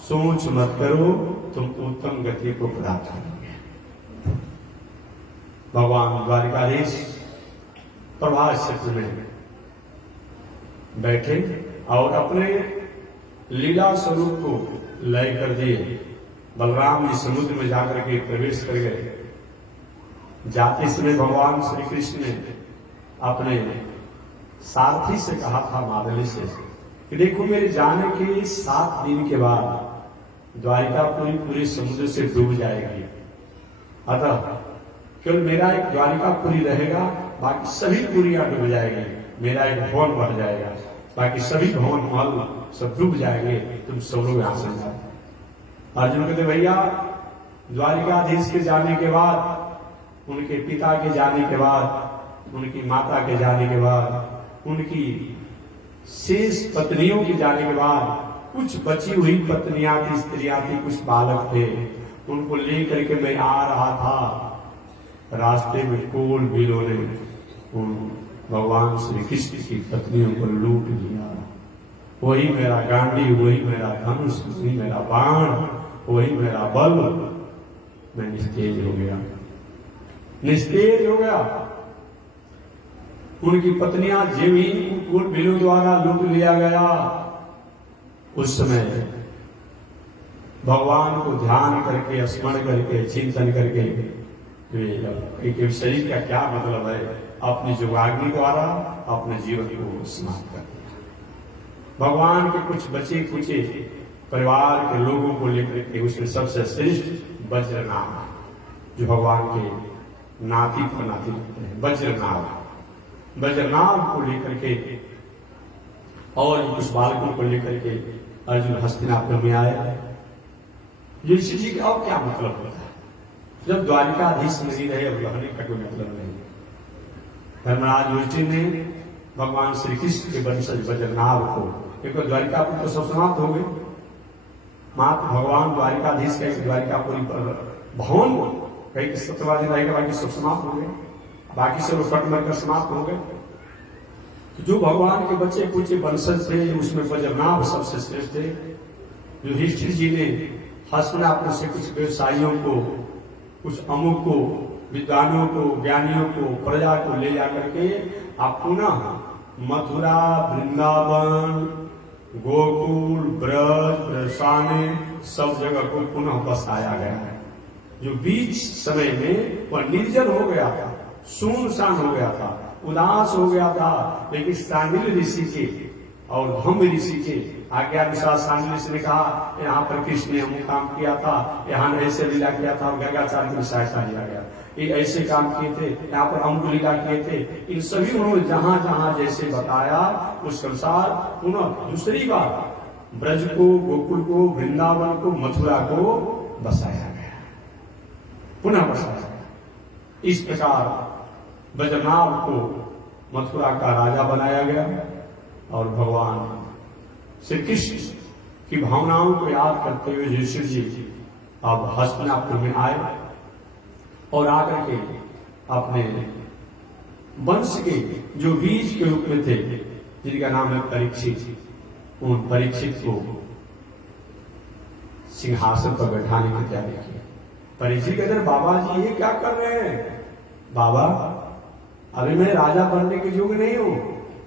सोच मत करो, तुम उत्तम गति को प्राप्त करोगे। भगवान द्वारिकाधीश प्रभात क्षेत्र में बैठे और अपने लीला स्वरूप को लय कर दिए। बलराम जी समुद्र में जाकर के प्रवेश कर गए। जाते समय भगवान श्री कृष्ण ने अपने सारथी से कहा था, मादली से, कि देखो मेरे जाने के 7 दिन के बाद द्वारिकापुरी पूरे समुद्र से डूब जाएगी, अतः केवल मेरा एक द्वारिकापुरी रहेगा, बाकी सभी पुरियां डूब जाएगी। मेरा एक भवन बढ़ जाएगा, बाकी सभी भवन महल सब डूब जाएंगे, तुम सब लोग यहां से जाओ। अर्जुन कहते भैया, द्वारिकाधीश के जाने के बाद, उनके पिता के जाने के बाद, उनकी माता के जाने के बाद, उनकी शेष पत्नियों के जाने के बाद, कुछ बची हुई पत्नियां थी, स्त्रियां थी, कुछ बालक थे, उनको लेकर के मैं आ रहा था। रास्ते में कोल बिलों ने उन भगवान श्री कृष्ण की पत्नियों को लूट लिया। वही मेरा गांडी, वही मेरा धनुष, वही मेरा बाण, वही मेरा बल, मैं निस्तेज हो गया, निस्तेज हो गया। उनकी पत्नियां जीवी कोल बिलों द्वारा लूट लिया गया। उस समय भगवान को ध्यान करके, स्मरण करके, चिंतन करके, एक शरीर का क्या मतलब है, अपनी जुगाग्नि द्वारा अपने जीवन को समाप्त कर दिया। भगवान के कुछ बचे कुचे परिवार के लोगों को लेकर के उसमें सबसे श्रेष्ठ वज्रनाभ, जो भगवान के नाती पर नाती होते हैं, वज्रनाभ, बद्रीनाथ को लेकर के और कुछ बालकों को लेकर के अर्जुन हस्तिनापुर में आए। युधिष्ठिर जी का अब क्या मतलब होता है? जब द्वारिकाधीश नहीं रहे, अब रहने का कोई मतलब नहीं। धर्मराज युधिष्ठिर ने भगवान श्री कृष्ण के वंशज बद्रीनाथ को, एक द्वारिकापुर तो सब समाप्त हो गए, मात्र भगवान द्वारिकाधीश का एक द्वारिकापुरी भवन कहीं सत्यवादी रहेगा, बाकी सब समाप्त हो गए, बाकी सब कट मर कर समाप्त हो गए। तो जो भगवान के बच्चे कुछ वंशज थे, उसमें बद्रीनाथ सबसे श्रेष्ठ थे। युधिष्ठिर जी ने हस्तिनापुर से कुछ व्यवसायियों को, कुछ अमुक को, विद्वानों को, ज्ञानियों को, प्रजा को ले जाकर के आप पुनः मथुरा, वृंदावन, गोकुल, ब्रज, बरसाने सब जगह को पुनः बसाया गया है। जो बीच समय में वह निर्जन हो गया था, सुनसान हो गया था, उदास हो गया था, लेकिन सांडिल्य ऋषि के और धम्म ऋषि के आज्ञानुसार सांडिल्य ऋषि ने कहा यहाँ पर कृष्ण ने अमुक काम किया था, यहाँ ऐसे लीला किया था, गर्गाचार्य की सहायता लिया गया, ये ऐसे काम किए थे, यहाँ पर अमुक लीला किए थे। इन सभी उन्होंने जहां जहां जैसे बताया उस अनुसार पुनः दूसरी बार ब्रज को, गोकुल को, वृंदावन को, मथुरा को बसाया गया, पुनः बसाया गया। इस प्रकार बद्रीनाथ को मथुरा का राजा बनाया गया और भगवान श्री कृष्ण की भावनाओं को याद करते हुए युधिष्ठिर जी अब हस्तिनापुर में आए और आकर के अपने वंश के जो बीज के रूप में थे, जिनका नाम है परीक्षित, उन परीक्षित को सिंहासन पर बैठाने की तैयारी की। परीक्षित कहते हैं, बाबा जी ये क्या कर रहे हैं? बाबा अभी मैं राजा बनने के योग्य नहीं हूं,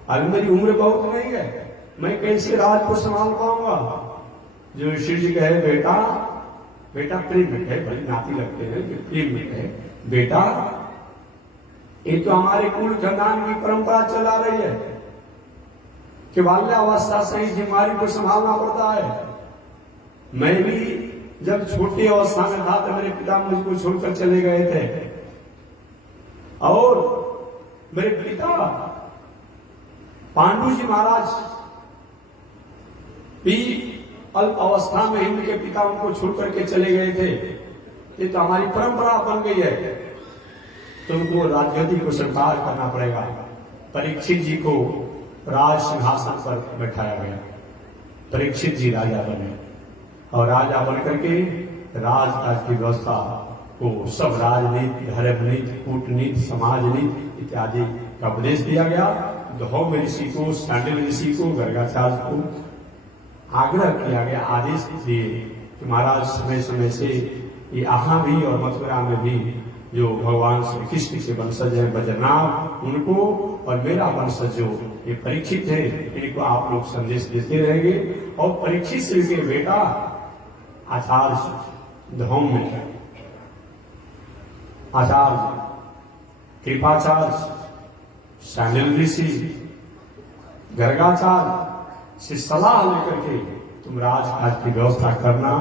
अभी मेरी उम्र बहुत नहीं है, मैं कैसे राज को संभाल पाऊंगा? जो युधिष्ठिर जी कहे, बेटा बेटा प्रेम में कहे, बड़ी नाती लगते हैं कि प्रेम में कहे, बेटा ये तो हमारे कुल खानदान की परंपरा चला रही है कि बाल्यावस्था से ही जिम्मेदारी को संभालना पड़ता है। मैं भी जब छोटी अवस्था में था तो मेरे पिता मुझको छोड़कर चले गए थे और मेरे पिता पांडु जी महाराज भी अल्प अवस्था में इनके पिता उनको छोड़ करके चले गए थे। ये तो हमारी परंपरा बन गई है, तो उनको राजगद्दी को स्वीकार करना पड़ेगा। परीक्षित जी को राज सिंहासन पर बैठाया गया। परीक्षित जी राजा बने और राजा बनकर के राजकाज की व्यवस्था को, सब राजनीति, धर्मनीति, कूटनीति, समाजनीति इत्यादि का उपदेश दिया गया। धौम ऋषि को, सांडिल्य ऋषि को, गर्गाचार्य को आग्रह किया गया, आदेश दिए कि महाराज समय समय से यहाँ भी और मथुरा में भी जो भगवान श्री कृष्ण के वंशज हैं बद्रीनाथ, उनको और मेरा वंशज जो ये परीक्षित है, इनको आप लोग संदेश देते रहेंगे। और परीक्षित श्री के बेटा आचार्य धौम्य, आचार्य कृपाचार्य, सांडिल्य ऋषि, गर्गाचार्य से सलाह लेकर के तुम राजकाज की व्यवस्था करना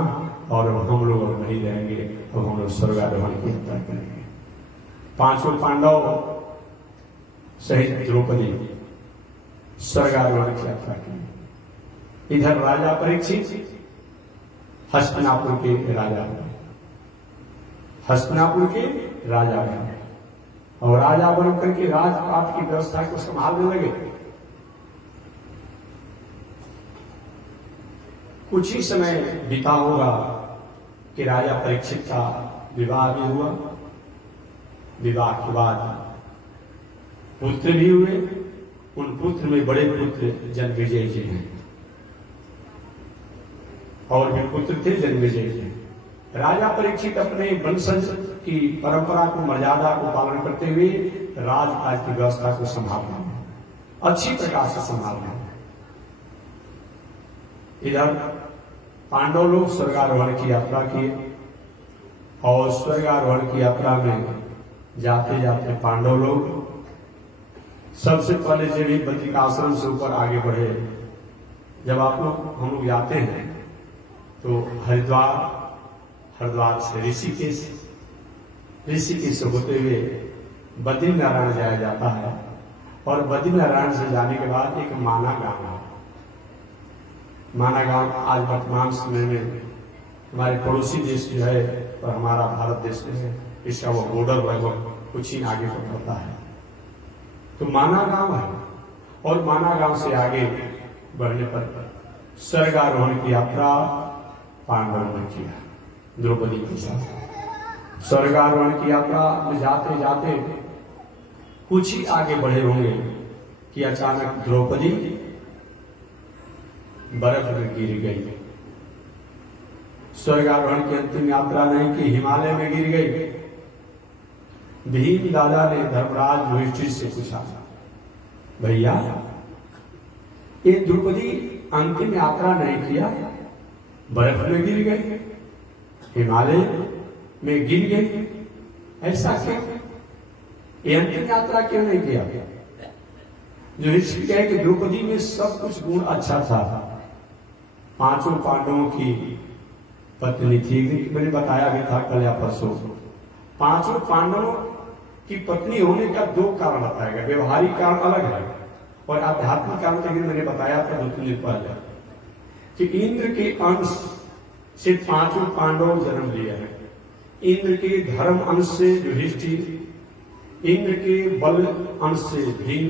और हम लोग नहीं रहेंगे, तो हम लोग स्वर्गारोहण की यात्रा करेंगे। पांचों पांडव सहित द्रौपदी स्वर्गारोहण की यात्रा की। इधर राजा परीक्षित हस्तिनापुर के राजा बने, हस्तिनापुर के राजा बने और राजा बन करके राजपाट की व्यवस्था को संभालने लगे। कुछ ही समय बीता होगा कि राजा परीक्षित का विवाह भी हुआ। विवाह के बाद पुत्र भी हुए। उन पुत्र में बड़े पुत्र जन्मेजय जी हैं और भी पुत्र थे जन्मेजय जी। राजा परीक्षित अपने वंशज की परंपरा को, मर्यादा को पालन करते हुए राजकाज की व्यवस्था को संभालना, अच्छी प्रकार से संभालना। इधर पांडव लोग स्वर्गारोहण की यात्रा किए और स्वर्गारोहण की यात्रा में जाते जाते पांडव लोग सबसे पहले जब भी बद्रिकाश्रम से ऊपर आगे बढ़े। जब हम लोग जाते हैं तो हरिद्वार से ऋषिकेश से होते हुए बद्रीनारायण जाया जाता है और बद्रीनारायण से जाने के बाद एक माना गांव है। माना गांव आज वर्तमान समय में हमारे पड़ोसी देश जो है और हमारा भारत देश में है, इसका वो बॉर्डर लगभग कुछ ही आगे पर पड़ता है। तो माना गांव है और माना गांव से आगे बढ़ने पर स्वर्गारोहण की यात्रा पांडवों ने किया द्रौपदी के साथ। स्वर्गारोहण की यात्रा में जाते जाते कुछ ही आगे बढ़े होंगे कि अचानक द्रौपदी बर्फ में गिर गई। स्वर्गारोहण की अंतिम यात्रा नहीं कि हिमालय में गिर गई। भीम दादा ने धर्मराज युधिष्ठिर से पूछा, भैया ये द्रौपदी अंतिम यात्रा नहीं किया, बर्फ में गिर गई, हिमालय में गिर गई, ऐसा क्यों? ये अंतिम यात्रा क्यों नहीं किया? युधिष्ठिर कहे कि द्रौपदी में सब कुछ गुण अच्छा था। पांचों पांडवों की पत्नी थी, मैंने बताया भी था कल या परसों। पांचों पांडवों की पत्नी होने का दो कारण बताया गया। व्यवहारिक कारण अलग है और आध्यात्मिक कारण तो मैंने बताया था 2-3 दिन पहले कि इंद्र के अंश से पांचों पांडव जन्म लिया है। इंद्र के धर्म अंश से युधिष्ठिर, इंद्र के बल अंश से भीम,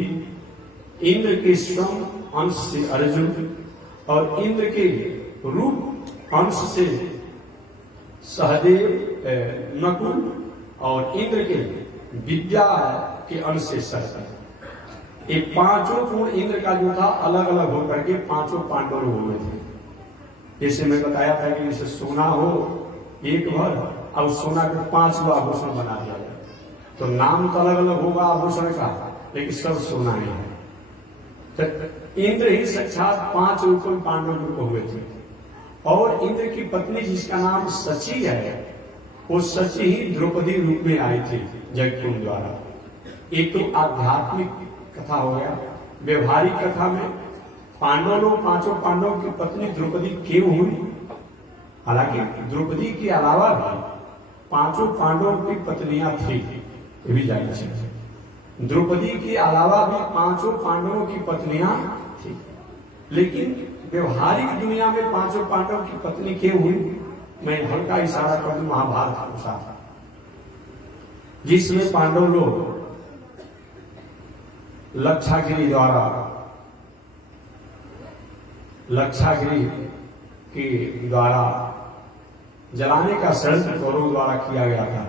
इंद्र के श्रम अंश से अर्जुन और इंद्र के रूप अंश से सहदेव, नकुल और इंद्र के विद्या के अंश से सहदेव। ये पांचों गुण इंद्र का जो था अलग अलग होकर के पांचों पांडव हो गए थे। जैसे मैं बताया था कि जैसे सोना हो एक भर और सोना के 5 आभूषण बना दिया जाए तो नाम तो अलग अलग होगा आभूषण का, लेकिन सब सोना ही है। तो इंद्र ही साक्षात 5 रूप में पांडव रूप हुए थे और इंद्र की पत्नी जिसका नाम सची है वो सची ही द्रौपदी रूप में आई थी जगकुंड द्वारा। एक तो आध्यात्मिक कथा हो गया। व्यवहारिक कथा में पांडव लोग, पांचों पांडवों की पत्नी द्रौपदी क्यों हुई? हालांकि द्रौपदी के अलावा भी पांचों पांडवों की पत्नियां थी, ये भी जानना चाहिए। द्रौपदी के अलावा भी पांचों पांडवों की पत्नियां थी, लेकिन व्यवहारिक दुनिया में पांचों पांडव की पत्नी क्यों हुई? मैं हल्का इशारा कर दूं महाभारत के अनुसार, जिसमें पांडव लोग लक्षागिरी के द्वारा जलाने का षड्यंत्र कौरवों द्वारा किया गया था।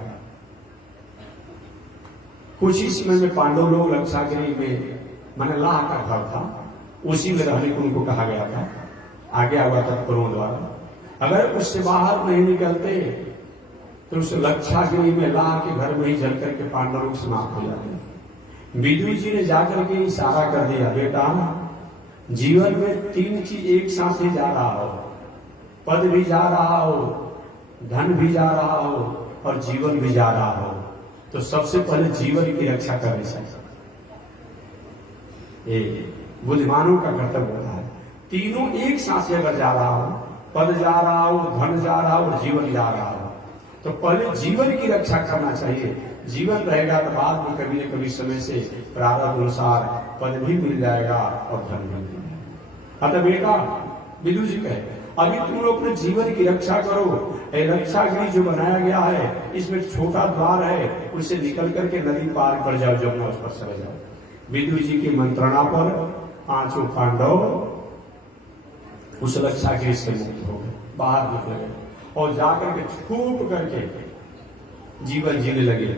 कुछ ही समय में पांडव लोग लक्षागिरी में माने लाह का घर था, उसी में रहने को उनको कहा गया था, आगे हुआ था कौरवों द्वारा। अगर उससे बाहर नहीं निकलते तो उस लक्षागिरी में लाह के घर में ही जल करके पांडव लोग समाप्त हो जाते। विदुर जी ने जाकर के इशारा कर दिया, बेटा जीवन में 3 चीज एक साथ ही जा रहा हो, पद भी जा रहा हो, धन भी जा रहा हो और जीवन भी जा रहा हो, तो सबसे पहले जीवन की रक्षा करनी चाहिए। ये बुद्धिमानों का कर्तव्य होता है। तीनों एक साथ अगर जा रहा हो, पद जा रहा हो, धन जा रहा हो, जीवन जा रहा हो, तो पहले जीवन की रक्षा करना चाहिए। जीवन रहेगा तो बाद में कभी न कभी समय से प्रारब्ध अनुसार पद भी मिल जाएगा और धन भी मिल जाएगा। अतः बेटा विदुर जी कहे, अभी तुम लोग अपने जीवन की रक्षा करो। रक्षागिरी जो बनाया गया है इसमें छोटा द्वार है, उससे निकल करके नदी पार कर जाओ, जमुना उस पर चले जाओ। विदुर जी की मंत्रणा पर पांचों पांडव उस लक्षागिरी से मुक्त हो गए, बाहर निकल गए और जाकर के छूट करके जीवन जीने लगे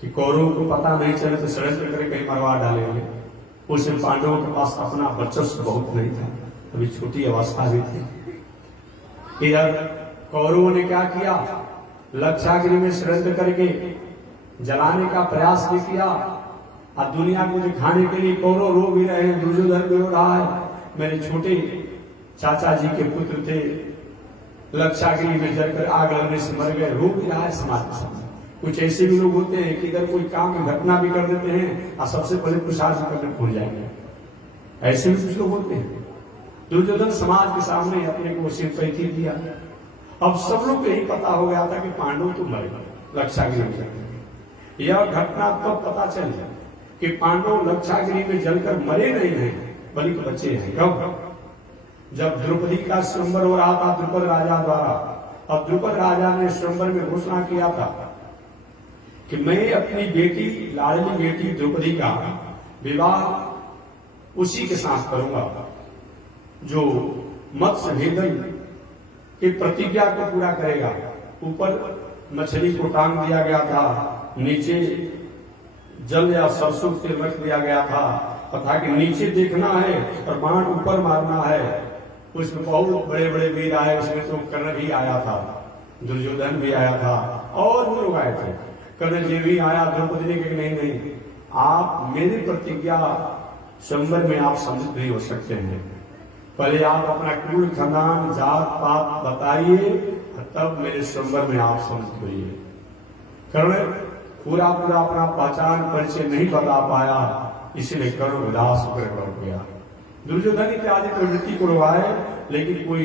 कि कौरवों को पता नहीं चले तो षड्यंत्र करके कहीं मरवा डालेंगे। उस पांडवों के पास अपना वर्चस्व बहुत नहीं था, अभी छोटी अवस्था भी थी। इधर कौरवों ने क्या किया, लक्षागिरी में षड्यंत्र करके जलाने का प्रयास भी किया और दुनिया को दिखाने के लिए कौरव रो भी रहे हैं, दुर्योधन भी रो रहा है, मेरे छोटे चाचा जी के पुत्र थे, लक्षागिरी में जलकर आग लगने से मर गए, रो भी रहा है समाज के सामने। कुछ ऐसे भी लोग होते हैं कि इधर कोई काम की घटना भी कर देते हैं और सबसे पहले प्रसाद भी करने भूल जाएंगे। ऐसे भी कुछ लोग होते हैं। दुर्योधन समाज के सामने अपने को सिंपैथी दिया। अब सब लोग को यही पता हो गया था कि पांडव तो मर गए लक्षागिरी में। यह घटना तब पता चली कि पांडव लक्षागिरी में जलकर मरे नहीं हैं बल्कि बचे हैं। कब? जब द्रौपदी का स्वयंवर हो रहा था द्रुपद राजा द्वारा, और द्रुपद राजा ने स्वयंवर में घोषणा किया था कि मैं अपनी बेटी, लाडली बेटी द्रौपदी का विवाह उसी के साथ करूंगा जो मत्स्य भेदन की प्रतिज्ञा को पूरा करेगा। ऊपर मछली को टांग दिया गया था, नीचे जल या सरसों तेल रख दिया गया था, तथा कि नीचे देखना है और बाण ऊपर मारना है। उसमें बहुत बड़े बड़े वीर आए, उसमें तो कर्ण भी आया था, दुर्योधन भी आया था और भी लोग आए थे। कर्ण जी भी आया, द्रौपदी ने कहा नहीं नहीं, आप मेरी प्रतिज्ञा स्वयंवर में आप सम्मिलित नहीं हो सकते हैं, पहले आप अपना कुल खानदान जात पात बताइए, तब मेरे स्वयंवर में आप सम्मिलित होइए। कर्ण पूरा अपना पहचान परिचय नहीं बता पाया, इसलिए कर्ण उदास होकर लौट गया। दुर्योधन इत्यादि प्रवृत्ति को रोवाए, लेकिन कोई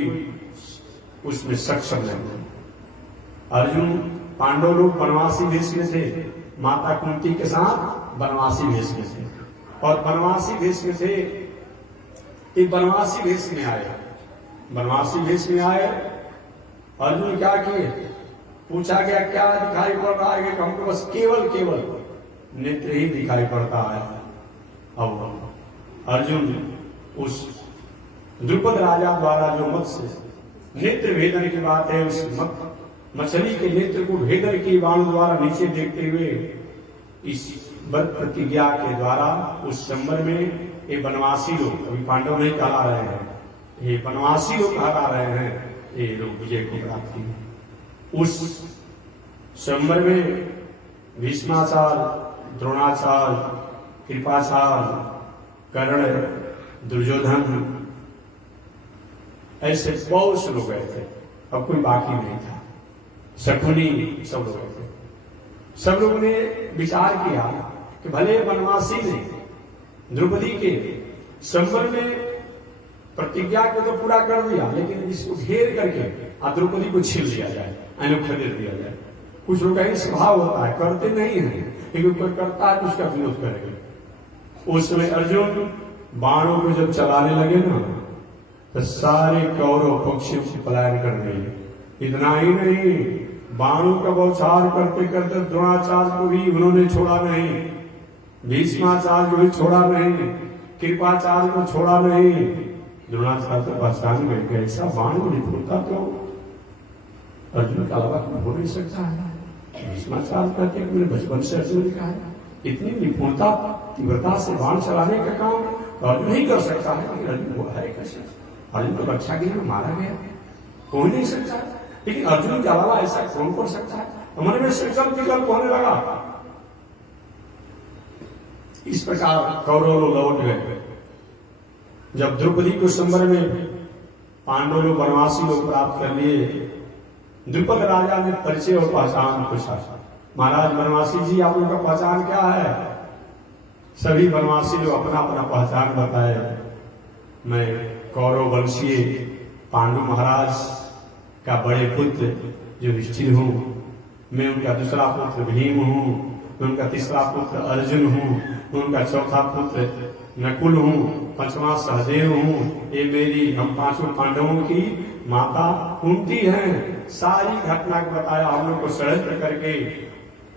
उसमें सक्षम नहीं। अर्जुन, पांडव लोग वनवासी वेश में थे, माता कुंती के साथ वनवासी वेश में थे, और वनवासी वेश में थे, एक वनवासी वेश में आए। वनवासी वेश में आए, अर्जुन क्या किए? पूछा गया क्या दिखाई पड़ रहा है? कि हमको बस केवल नेत्र ही दिखाई पड़ता है। अब अर्जुन उस द्रुपद राजा द्वारा जो मत्स्य नेत्र भेदन की बात है, उस मछली के नेत्र को भेदन की बाण द्वारा नीचे देखते हुए इस व्रत प्रतिज्ञा के द्वारा उस संबर में ये वनवासी लोग, अभी पांडव नहीं कहला रहे हैं, ये वनवासी लोग कहला रहे हैं, ये लोग विजय को प्राप्त की। उस संबर में भीष्माचार्य, द्रोणाचार्य, कृपाचार्य, कर्ण, दुर्योधन, ऐसे बहुत से लोग गए थे, अब कोई बाकी नहीं था। शकुनी, सब लोग गए थे। सब लोगों ने विचार किया कि भले वनवासी ने द्रौपदी के संबल में प्रतिज्ञा को तो पूरा कर दिया, लेकिन इसको घेर करके द्रौपदी को छीन लिया जाए, खदेड़ दिया जाए। कुछ लोग का स्वभाव होता है, करते नहीं है, लेकिन कोई करता है तो उसका विरोध करेंगे। उस समय अर्जुन बाणों को जब चलाने लगे ना, तो सारे कौरव पक्षियों से पलायन कर गए। इतना ही नहीं, बाणों का बौछार करते करते द्रोणाचार्य को भी उन्होंने छोड़ा नहीं, भीष्माचार्य को भी छोड़ा नहीं, कृपाचार्य को छोड़ा नहीं। द्रोणाचार्य तो पहचान गए, ऐसा बाण को निपुणता तो अर्जुन का अलावा हो नहीं सकता है। भीष्माचार्य कहते हैं, मैंने बचपन से अर्जुन ने कहा है, इतनी निपुणता तीव्रता से बाण चलाने का काम अर्जुन नहीं कर सकता है। लेकिन अर्जुन वो है कैसे? अर्जुन को लक्षागिरी में मारा गया, हो नहीं सकता। लेकिन अर्जुन के अलावा ऐसा कौन कर सकता है? मन में संकल्प विकल्प होने लगा। इस प्रकार कौरव लोग लौट गए। जब द्रौपदी को संबर में पांडव लोग वनवासी लोग प्राप्त कर लिए, द्रुपद राजा ने परिचय और पहचान पूछा। महाराज वनवासी जी, आप लोग का पहचान क्या है? सभी वनवासी लोग अपना अपना पहचान बताए। मैं कौरव वंशीय पांडु महाराज का बड़े पुत्र युधिष्ठिर हूँ, मैं उनका दूसरा पुत्र भीम हूँ, मैं उनका तीसरा पुत्र अर्जुन हूँ, मैं उनका चौथा पुत्र नकुल हूँ, पांचवा सहदेव हूँ, ये मेरी हम पांचों पांडवों की माता कुंती हैं। सारी घटना को बताया। हम लोग को षड्यंत्र करके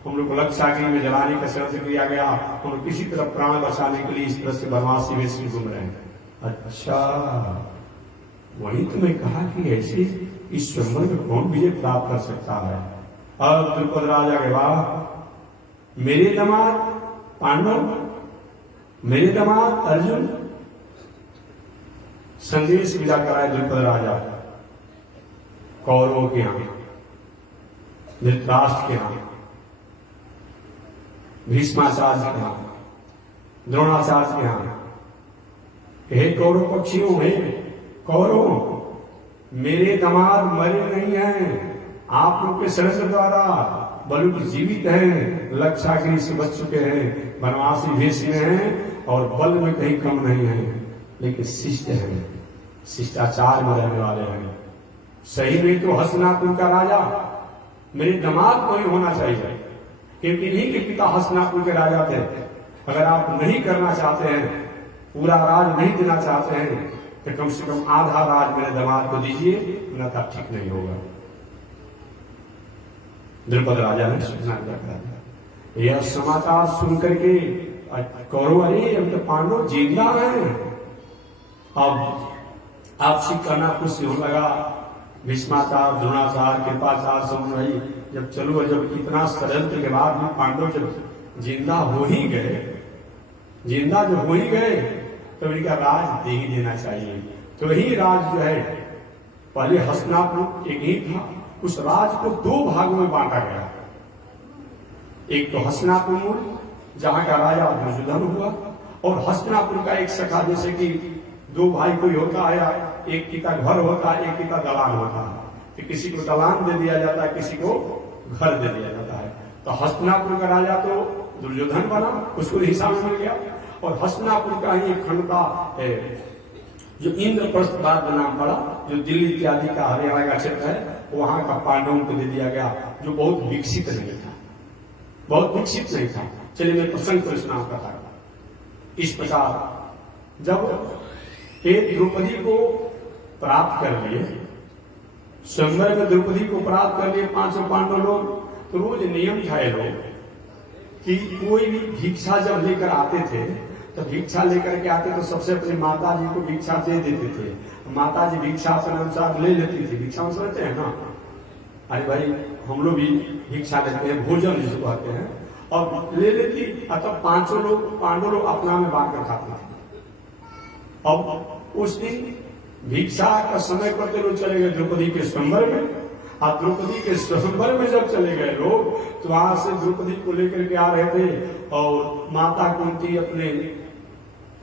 हम लोग को लक्षागिरी में जलाने का षड्यंत्र किया गया। हम लोग किसी तरह प्राण बचाने के लिए इस तरह से वनवासी वेश में घूम रहे हैं। अच्छा, वही तो मैं कहा कि ऐसे इस स्वयंवर में कौन विजय प्राप्त कर सकता है? अब द्रुपद राजा के बाद मेरे दामाद पांडव, मेरे दामाद अर्जुन, संदेश विदा कराए द्रुपद राजा कौरवों के यहां, धृतराष्ट्र के यहां, भीष्माचार्य के यहां, द्रोणाचार्य के यहां। हे कौरव पक्षियों, हे कौरव, मेरे दामाद मरे नहीं हैं, आप लोग के षड्यंत्र द्वारा बलुक जीवित हैं, लक्षागिरी से बच चुके हैं, वनवासी वेश में हैं और बल में कहीं कम नहीं है, लेकिन शिष्ट हैं, शिष्टाचार में रहने वाले हैं। सही में तो हस्तिनापुर का राजा मेरे दामाद को ही होना चाहिए, क्योंकि इन्हीं के पिता हस्तिनापुर के राजा थे। अगर आप नहीं करना चाहते हैं, पूरा राज नहीं देना चाहते हैं, तो कम से कम आधा राज मेरे दामाद को दीजिए, न तब ठीक नहीं होगा। द्रुपद राजा ने सूचना दिया। यह समाचार सुनकर के कौरव, अरे अब तो पांडव जिंदा हैं। अब आपसी कहना कुछ होने लगा। भीष्माचार्य, द्रोणाचार्य, कृपाचार्य सब रही। जब चलो, जब इतना षड्यंत्र के बाद भी पांडव जब जिंदा हो ही गए, जिंदा जब हो ही गए, तो इनका राज दे ही देना चाहिए। तो यही राज जो है, पहले हस्तिनापुर एक ही था, उस राज को दो भागों में बांटा गया। एक तो हस्तिनापुर मूल, जहां का राजा दुर्योधन हुआ, और हस्तिनापुर का एक सखा, जैसे कि दो भाई कोई होता है, एक की का घर होता है, एक की का दलान होता है, तो किसी को दलान दे दिया जाता है, किसी को घर दे दिया जाता है। तो हस्तिनापुर का राजा तो दुर्योधन बना, उसको हिस्सा मिल गया। और हस्तिनापुर का ही एक खंड था जो इंद्रप्रस्थ बाद नाम पड़ा, जो दिल्ली इत्यादि का हरियाणा का क्षेत्र है, वहां का पांडवों को दे दिया गया, जो बहुत विकसित नहीं था, बहुत विकसित नहीं था। चलिए मैं प्रसंग को सुना था। इस प्रकार जब एक द्रौपदी को प्राप्त कर लिए, स्वयंवर में द्रौपदी को प्राप्त कर लिए 500 पांडव लोग, तो रोज नियम था ये लोग कि कोई भी भिक्षा जब लेकर आते थे, तो भिक्षा लेकर के आते तो सबसे पहले माता जी को भिक्षा दे देते थे। माता जी भिक्षा अपने अनुसार ले लेती थी। भिक्षा समझते हैं ना, अरे भाई हम लोग भी भिक्षा लेते हैं, भोजन जिसको कहते हैं, और ले लेती। तब 500 लोग पांडव लोग अपना में बांट कर खाते थे। अब उस दिन भिक्षा का समय पर लोग चले गए द्रौपदी के स्वयंवर में, और द्रौपदी के स्वयंवर में जब चले गए लोग, तो वहां से द्रौपदी को लेकर के आ रहे थे, और माता कुंती अपने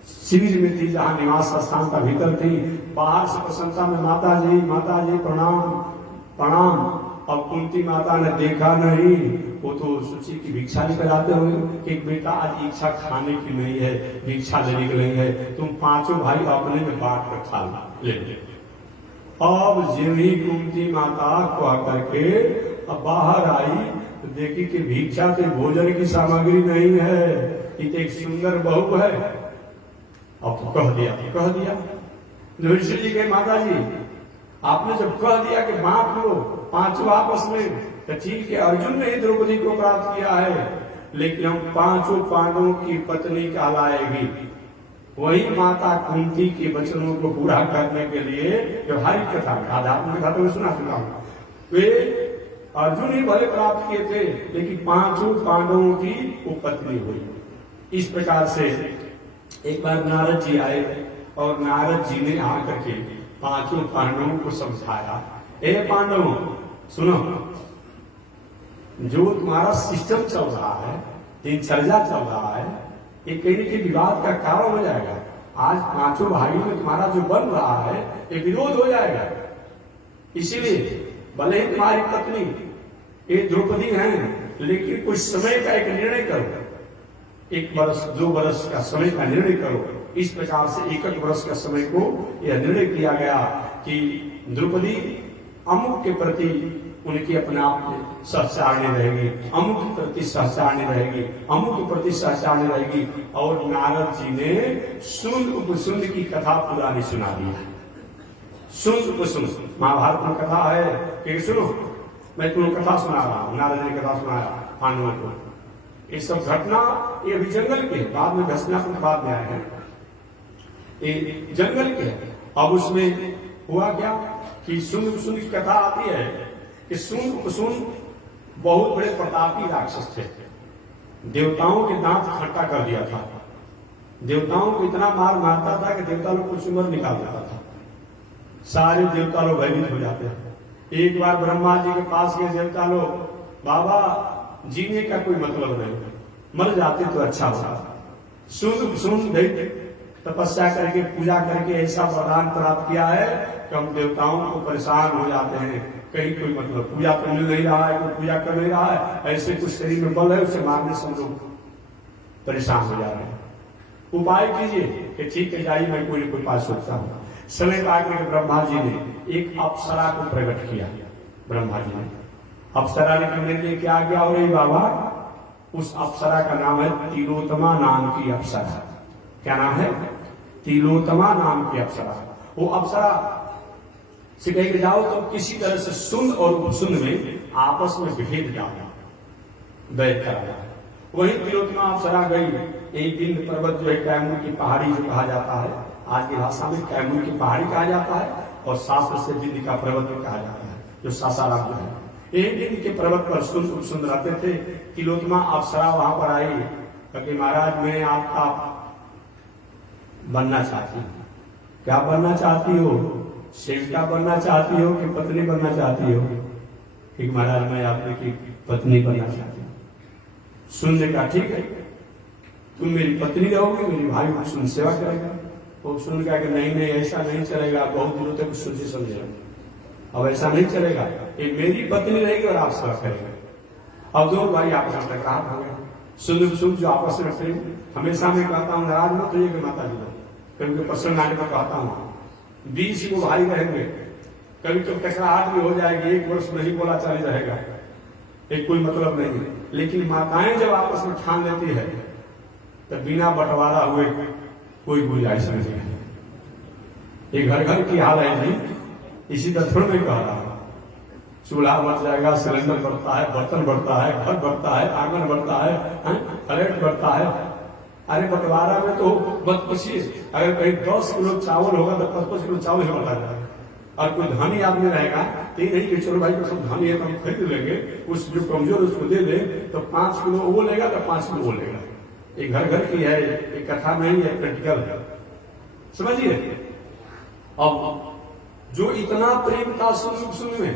शिविर में थी, जहां निवास स्थान का भीतर थी। बाहर से प्रशंसा में माता जी प्रणाम प्रणाम। अब कुंती माता ने देखा नहीं, वो तो सोची कि भिक्षा लेकर आते होंगे कि बेटा आज इच्छा खाने की नहीं है, भिक्षा लेने की नहीं है, तुम 5 भाई अपने में बांट कर खा ले। अब जिन्ही कुंती माता को आकर के अब बाहर आई, तो देखी कि भिक्षा के भोजन की सामग्री नहीं है, ये एक सुंदर बहू है। अब तो कह दिया युधिष्ठिर जी के माता जी, आपने जब कह दिया कि बांट लो 5 आपस में, तो ठीक है, अर्जुन ने ही द्रौपदी को प्राप्त किया है, लेकिन हम 5 पांडवों की पत्नी कहलाएगी। वही माता कुंती के वचनों को पूरा करने के लिए व्यवहारिक कथा में, आध्यात्मिक कथा तो सुना चुका हूं, वे अर्जुन ही भले प्राप्त किए थे, लेकिन 5 पांडवों की वो पत्नी हुई। इस प्रकार से एक बार नारद जी आए, और नारद जी ने आकर के 5 पांडवों को समझाया, ए पांडवों सुनो, जो तुम्हारा सिस्टम चल रहा है, दिनचर्या चल रहा है, ये कहीं न कहीं विवाद का कारण हो जाएगा। आज 5 भाइयों में तुम्हारा जो बन रहा है, ये विरोध हो जाएगा। इसीलिए भले ही तुम्हारी पत्नी ये द्रौपदी हैं, लेकिन कुछ समय का एक निर्णय करो, 1 वर्ष 2 वर्ष का समय का निर्णय करो। इस प्रकार से 1 वर्ष का समय को यह निर्णय किया गया कि द्रौपदी अमुक के प्रति उनकी अपने आप में सहचारणी रहेगी, अमुक के प्रति सहचारणी रहेगी, अमुक के प्रति सहचारणी रहेगी। और नारद जी ने सुन उपसुन की कथा पुरानी सुना दिया। सुन उपसुन महाभारत में कथा है कि सुनो, मैं तुम्हें कथा सुना रहा हूं। नारद ने कथा सुनाया पांडवों को। ये सब घटना ये अभी जंगल के, बाद में हस्तिनापुर बाद में आए हैं, ये जंगल के। अब उसमें हुआ क्या कि सुन उपसुन की कथा आती है कि सुन उपसुन बहुत बड़े प्रतापी राक्षस थे। देवताओं के दांत खट्टा कर दिया था, देवताओं को इतना मार मारता था कि देवता लोग कुछ उम्र निकाल देता था, सारे देवता लोग भयभीत हो जाते हैं। एक बार ब्रह्मा जी के पास गए देवता लोग, बाबा जीने का कोई मतलब नहीं, मर जाते तो अच्छा होता। सुन तपस्या करके पूजा करके ऐसा वरदान प्राप्त किया है कि हम देवताओं को परेशान हो जाते हैं, कहीं कोई मतलब पूजा तो मिल नहीं रहा है, कोई पूजा कर नहीं रहा है, ऐसे कुछ शरीर में बल है, उसे मारने से हम लोग परेशान हो जा रहे हैं। उपाय कीजिए कि ठीक है जाइए, मैं कोई उपाय सोचता हूँ। समय पाकर के ब्रह्मा जी ने एक अप्सरा को प्रकट किया। ब्रह्मा जी ने अप्सरा ने करने के लिए क्या किया, और बाबा उस अप्सरा का नाम है तिलोत्तमा नाम की अप्सरा। क्या नाम है? तिलोत्तमा नाम की अप्सरा। वो अप्सरा से कह के जाओ तो किसी तरह से सुन और उपसुन में आपस में भेद डालना, वैध कराना। वही तिलोत्तमा अप्सरा गई। एक दिन पर्वत जो है कैमूर की पहाड़ी जो कहा जाता है, आज की भाषा में कैमूर की पहाड़ी कहा जाता है और शास्त्र से विंध्य का पर्वत भी कहा जाता है, जो सासाराम जो है। एक दिन के पर्वत पर सुन रहते थे। तिलोत्तमा अप्सरा वहां पर आई, क्योंकि महाराज मैं आपका बनना चाहती हूँ। क्या बनना चाहती हो? सेविका बनना चाहती हो कि पत्नी बनना चाहती हो? कि महाराज मैं आपकी पत्नी बनना चाहती हूँ। सुनने का ठीक है, तुम मेरी पत्नी रहोगी, मेरी भाई सुन सेवा करेगा। वो सुन का कि नहीं ऐसा नहीं चलेगा, बहुत दिनों तक सोचे समझेगा, अब ऐसा नहीं चलेगा, ये मेरी पत्नी रहेगी और आप सेवा करेंगे। अब दोनों भाई आपस में टकरार हो गए। सुन जो आपस में प्रेम, हमेशा मैं कहता हूँ नाराज मत होइए कि माता जी क्योंकि प्रसंग आने में कहता हूँ 20 को भाई रहेंगे, कभी तो टकराहट भी हो जाएगी, 1 वर्ष नहीं बोला चल रहेगा, एक कोई मतलब नहीं है। लेकिन माताएं जब आपस में ठान लेती है तो बिना बंटवारा हुए कोई गुंजाइश नहीं है। ये घर घर की हाल है जी, इसी तरह थोड़ा नहीं कह रहा हूं। चूल्हा बढ़ जाएगा, सिलेंडर बढ़ता है, बर्तन बढ़ता है, घर बढ़ता है, आंगन बढ़ता है, फ्लैट बढ़ता है। अरे बंटवारा में तो मत पूछिए, अगर कहीं 10 किलो चावल होगा तो 5-5 किलो चावल ही बढ़ा जाएगा। और कोई धनी आदमी रहेगा तो ये नहीं कि चलो भाई को सब धनी है तो हम खरीद लेंगे, उस जो कमजोर उसको दे दे तो 5 किलो वो लेगा तो 5 किलो वो लेगा। ये घर घर की है, एक कथा नहीं है, प्रैक्टिकल है, समझिए। अब जो इतना प्रेम था सुन में,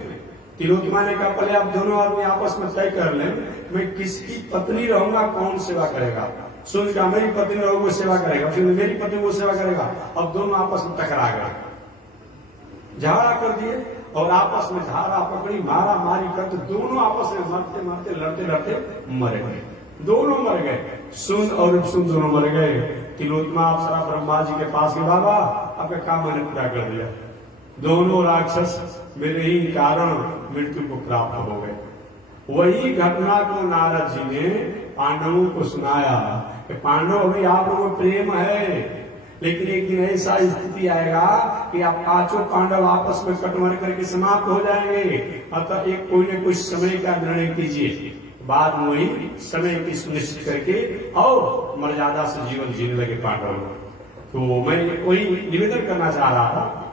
तिलोत्तमा ने कहा पहले आप दोनों आदमी आपस में तय कर लें, मैं किसकी पत्नी रहूंगा, कौन सेवा करेगा। सुन का मेरी पत्नी रहूंगी वो सेवा करेगा, सुन मेरी पत्नी वो सेवा करेगा। अब दोनों आपस में टकरा गए, झगड़ा कर दिए और आपस में धारा पकड़ी, मारा मारी करते दोनों आपस में मरते मरते लड़ते लड़ते मर गए, दोनों मर गए। सुन और उपसुन दोनों मर गए। तिलोत्तमा अप्सरा ब्रह्मा जी के पास गए, बाबा आपका काम मैंने पूरा कर दिया, दोनों राक्षस मेरे ही कारण मृत्यु को प्राप्त हो गए। वही घटना को नारद जी ने पांडवों को सुनाया कि पांडव अभी आप लोगों में प्रेम है, लेकिन एक दिन ऐसा स्थिति आएगा कि आप 5 पांडव आपस में कटमर करके समाप्त हो जाएंगे। अतः एक कोई न कोई समय का निर्णय कीजिए, बाद में वही समय की सुनिश्चित करके और मर्यादा से जीवन जीने लगे पांडव। तो मैं वही निवेदन करना चाह रहा था।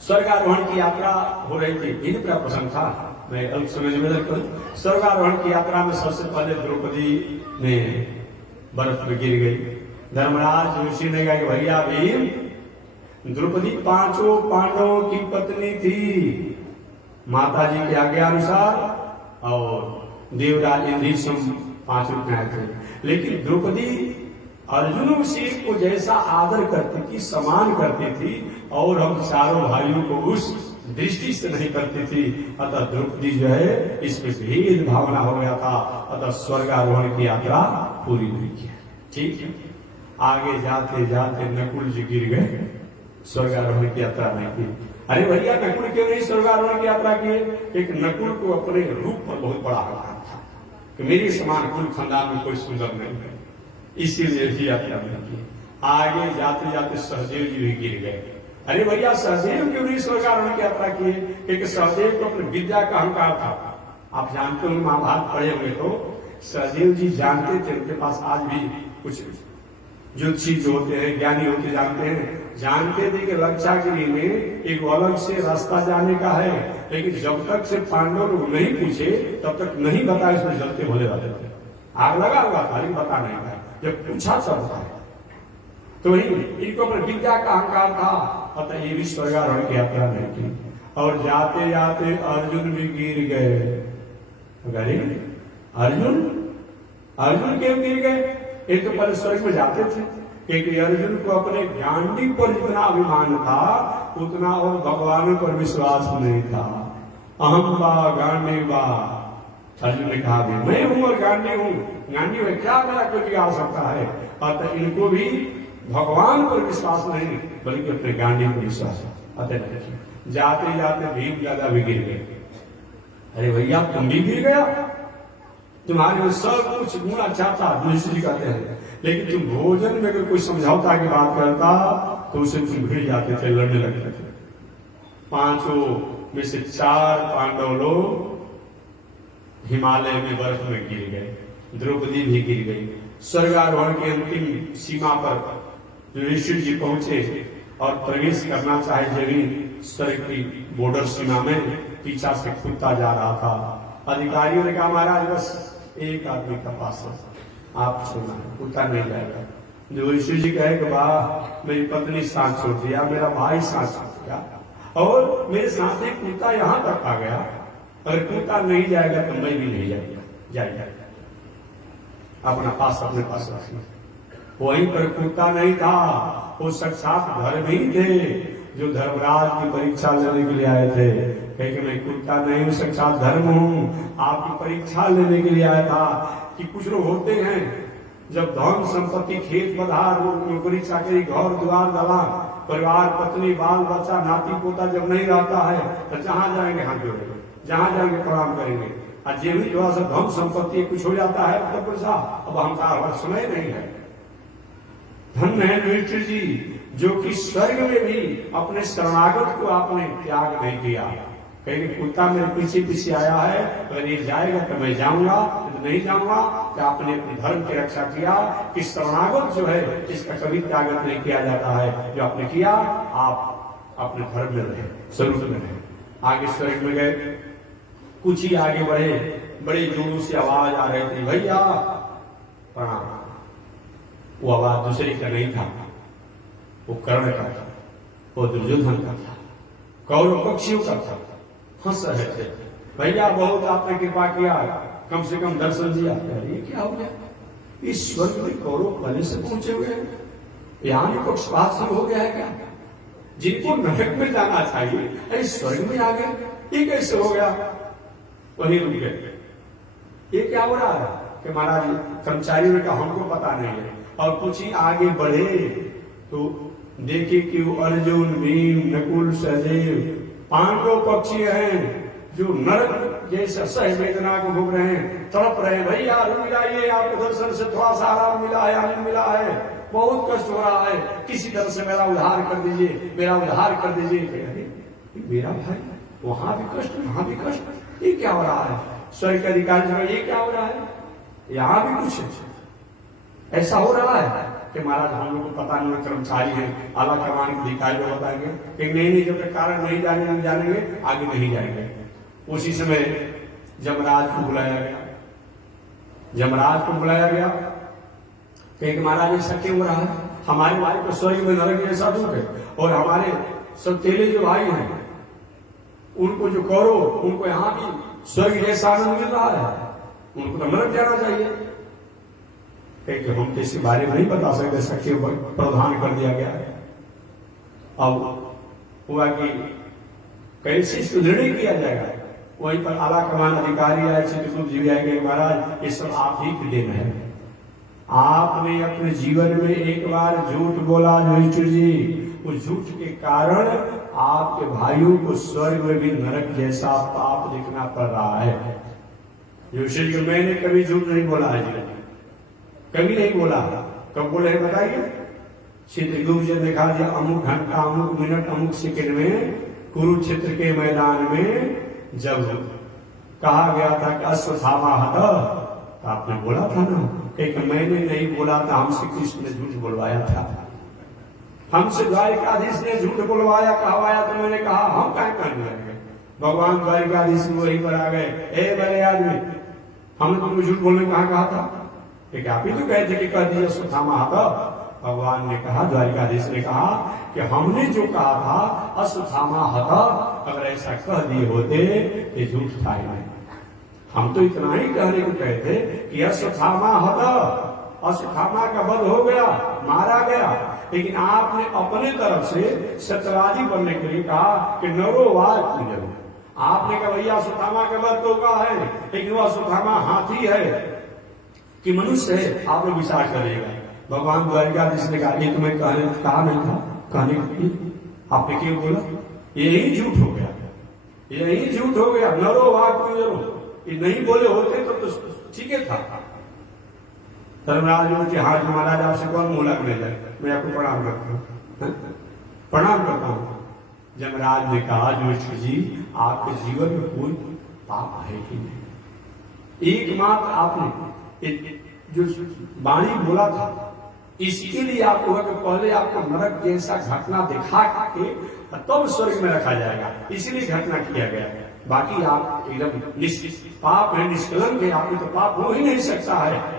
स्वर्गारोहण की यात्रा हो रही थी, इन पर प्रसंग था, मैं अल्प समय निवेदन करूं। स्वर्गारोहण की यात्रा में सबसे पहले द्रौपदी ने बर्फ में गिर गई। धर्मराज ऋषि ने कहा कि भैया भीम, द्रौपदी 5 पांडवों की पत्नी थी माता जी के आज्ञा अनुसार, और देवराज इंद्र 5 रुपये थे। लेकिन द्रौपदी अर्जुन से को जैसा आदर करती थी, सम्मान करती थी, और हम चारों भाइयों को उस दृष्टि से नहीं करती थी। अतः द्रौपदी जो है इसमें भेद भावना हो गया था। अतः स्वर्गारोहण की यात्रा पूरी नहीं की। ठीक है, आगे जाते जाते नकुल जी गिर गए, स्वर्गारोहण की यात्रा नहीं की। अरे भैया नकुल क्यों नहीं स्वर्गारोहण की यात्रा किए? एक नकुल को अपने रूप पर बहुत बड़ा अहंकार था कि मेरे समान कुल खानदान में कोई सुंदर नहीं है, इसीलिए भी यात्रा नहीं की। आगे जाते जाते सहदेव जी भी गिर गए। अरे भैया सहदेव क्यों नहीं स्वर्गारोहण की यात्रा किए? क्योंकि सहदेव को अपनी विद्या का अहंकार था। आप जानते हो महाभारत पढ़े हुए तो सहदेव जी जानते थे, उनके पास आज भी कुछ ज्योतिषी जो होते हैं, ज्ञानी होते जानते थे कि रक्षागिरी में एक अलग से रास्ता जाने का है, लेकिन जब तक से पांडव लोग नहीं पूछे तब तक नहीं बताए, इसमें जलते भोले रहते थे। आग लगा हुआ था लेकिन बता नहीं था, जब पूछा तब बताया। तो वही इनको अपने विद्या का अहंकार था। अतः ये भी स्वर्गारोहण की यात्रा नहीं की। और जाते जाते अर्जुन भी गिर गए। अर्जुन क्यों गिर गए? एक तो पहले स्वर्ग में जाते थे, क्योंकि अर्जुन को अपने गांडी पर जितना अभिमान था उतना और भगवान पर विश्वास नहीं था। अहम बा गांडी बा, अर्जुन ने कहा मैं हूं और गांडी हूं, गांडी में क्या मेरा कोई आ सकता है। अतः इनको भी भगवान पर विश्वास नहीं बल्कि अपने गांडी पर विश्वास है। अतः जाते जाते भीम दादा भी गिर गए। अरे भैया तुम भी गिर गया, तुम्हारे में सब कुछ गुण अच्छा था, युधिष्ठिर जी कहते हैं, लेकिन तुम भोजन में अगर कोई समझौता की बात करता तो उसे तुम भिड़ जाते थे, लड़ने लगते थे। 5 में से 4 पांडव लोग हिमालय में बर्फ में गिर गए, द्रौपदी भी गिर गई। स्वर्गारोहण की अंतिम सीमा पर युधिष्ठिर जी पहुंचे और प्रवेश करना चाहे जमीन स्वर्ग की बॉर्डर सीमा में, पीछा से कुत्ता जा रहा था। अधिकारियों ने कहा महाराज बस एक आदमी का पास है, आप छोड़ना है, कुत्ता नहीं जाएगा। युधिष्ठिर जी कहे कि वाह, मेरी पत्नी साथ छोड़ दिया, मेरा भाई साथ छोड़ दिया, और मेरे साथ एक कुत्ता यहां तक आ गया, अगर कुत्ता नहीं जाएगा तो मैं भी नहीं जाएगा, जाएगा अपना पास अपने पास रखना। वहीं पर कुत्ता नहीं था, वो साक्षात धर्म ही थे जो धर्मराज की परीक्षा लेने के लिए आए थे। कहे कि मैं कुत्ता नहीं हूं, साक्षात धर्म हूं, आपकी परीक्षा लेने के लिए आया था। कि कुछ लोग होते हैं जब धन संपत्ति खेत पधार नौकरी चाकरी घर द्वार दला परिवार पत्नी बाल बच्चा नाती पोता जब नहीं रहता है तो जहां जाएंगे हाथ जोड़ेंगे, जहां जाएंगे प्रणाम करेंगे। और जे भी थोड़ा सा धन संपत्ति कुछ हो जाता है तो पैसा अब हमका समय नहीं है। धन्य है युधिष्ठिर जी जो कि स्वर्ग में भी अपने शरणागत को आपने त्याग नहीं किया। कहीं कुत्ता मेरे पीछे पीछे आया है, अगर ये जाएगा तो मैं जाऊंगा, तो नहीं जाऊंगा। तो आपने अपने धर्म की रक्षा किया कि शरणागत जो है इसका कभी त्याग नहीं किया जाता है। जो आपने किया, आप अपने धर्म में रहे, स्वरूप में रहे। आगे स्वर्ग में गए, कुछ ही आगे बढ़े, बड़े जोरों से आवाज आ रही थी, भैया प्रणाम। वो आवाज दूसरे का नहीं था, वो कर्ण का था, वो दुर्योधन का था, कौरव पक्षियों का था। हंस रहे थे, भैया बहुत आपने कृपा किया, कम से कम दर्शन दिया। ये क्या हो गया, इस स्वर्ग में कौरव पहले से पहुंचे हुए हैं, यहाँ भी पक्षपात शुरू हो गया है क्या? जिनको नरक में जाना चाहिए अरे स्वर्ग में आ गए, ये कैसे हो गया? वहीं रुक गए। ये क्या हो रहा है कि महाराज कर्मचारियों ने कहा हमको पता नहीं है। और कुछ ही आगे बढ़े तो देखे कि वो अर्जुन भीम नकुल सहदेव 5 पक्षी हैं जो नरक जैसे सह वेदना को भोग रहे हैं, तड़प रहे हैं। भैया रुक जाइए, आपको दर्शन से थोड़ा सा आराम मिला है, आनंद मिला है, बहुत कष्ट हो रहा है, किसी तरह से मेरा उद्धार कर दीजिए, मेरा उद्धार कर दीजिए। अरे मेरा भाई, वहां भी कष्ट वहां भी कष्ट, ये क्या हो रहा है? स्वर्ग के अधिकारी में ये क्या हो रहा है? यहाँ भी कुछ ऐसा हो रहा है कि महाराज हम लोग को पता नहीं, कर्मचारी है, आला कमान के अधिकारी को बताएंगे कि नहीं जब तक कारण नहीं जानेंगे आगे नहीं जाएंगे। उसी समय जमराज को बुलाया गया, जमराज को बुलाया गया कि महाराज ऐसा क्यों हो रहा है? हमारे भाई को स्वर्ग में नरक जैसा दुख है, और हमारे सब तेले जो भाई हैं उनको जो कौरव उनको यहाँ भी स्वर्ग जैसा आनंद मिल रहा है, उनको तो नरक जाना चाहिए। कि हम तो इसके बारे में नहीं बता सकते, सख्य प्रावधान कर दिया गया है। अब हुआ कि कैसे इसको निर्णय किया जाएगा? वहीं पर आला कमान अधिकारी आए, चित्रकूट जी आए गए, महाराज ये सब आप ही की देन है। आपने अपने जीवन में एक बार झूठ बोला युधिष्ठिर जी, उस झूठ के कारण आपके भाइयों को स्वर्ग में भी नरक जैसा पाप देखना पड़ रहा है। युधिष्ठिर जी मैंने कभी झूठ नहीं बोला है जी, कभी नहीं बोला। कब बोले बताइए? चित्रगुप्त जी ने दिखा दिया, अमुक घंटा अमुक मिनट अमुक सेकंड में कुरुक्षेत्र के मैदान में जब कहा गया था कि अश्वत्थामा हत, तो आपने बोला था ना कि मैंने नहीं बोला था, हमसे कृष्ण ने झूठ बोलवाया था, हमसे द्वारिकाधीश ने झूठ बोलवाया कहवाया, तो मैंने कहा हम क्या करने लगे? भगवान द्वारिकाधीश वहीं पर आ गए, ए बड़े आदमी हमने तुमको झूठ बोलने कहा था? एक आप ही तो कहे थे कि कह दिया अश्वत्थामा हत। भगवान ने कहा, द्वारिकाधीश ने कहा कि हमने जो कहा था अश्वत्थामा हत, अगर ऐसा कह दिए होते ये झूठ था ही नहीं। हम तो इतना ही कहने को कहते कि अश्वत्थामा हत, अश्वत्थामा का वध हो गया, मारा गया, लेकिन आपने अपने तरफ से सत्यवादी बनने के लिए कहा कि नरोवार पूजन। आपने कहा भैया अश्वत्थामा का वध तो हुआ है, लेकिन वह अश्वत्थामा हाथी है कि मनुष्य है, आप लोग विचार करिएगा। भगवान द्वारिकाधीश ने कहा ये तुम्हें कहा नहीं था, कहने की आपने क्यों बोला? यही झूठ हो गया, यही झूठ हो गया। नरो वाक पूजो, ये नहीं बोले होते तो ठीक है था। धर्मराज बोलते हाँ महाराज आपसे कौन मुंह लगने जाए, मैं आपको प्रणाम करता हूँ, प्रणाम करता हूँ। यमराज ने कहा युधिष्ठिर जी आपके जीवन में कोई पाप है ही नहीं, एकमात्र आपने जो वाणी बोला था इसके लिए आपको कि पहले आपको नरक जैसा घटना दिखा के तब स्वर्ग में रखा जाएगा, इसलिए घटना किया गया। बाकी आप एकदम पाप है, निष्कलंक है, आपने तो पाप हो ही नहीं सकता है।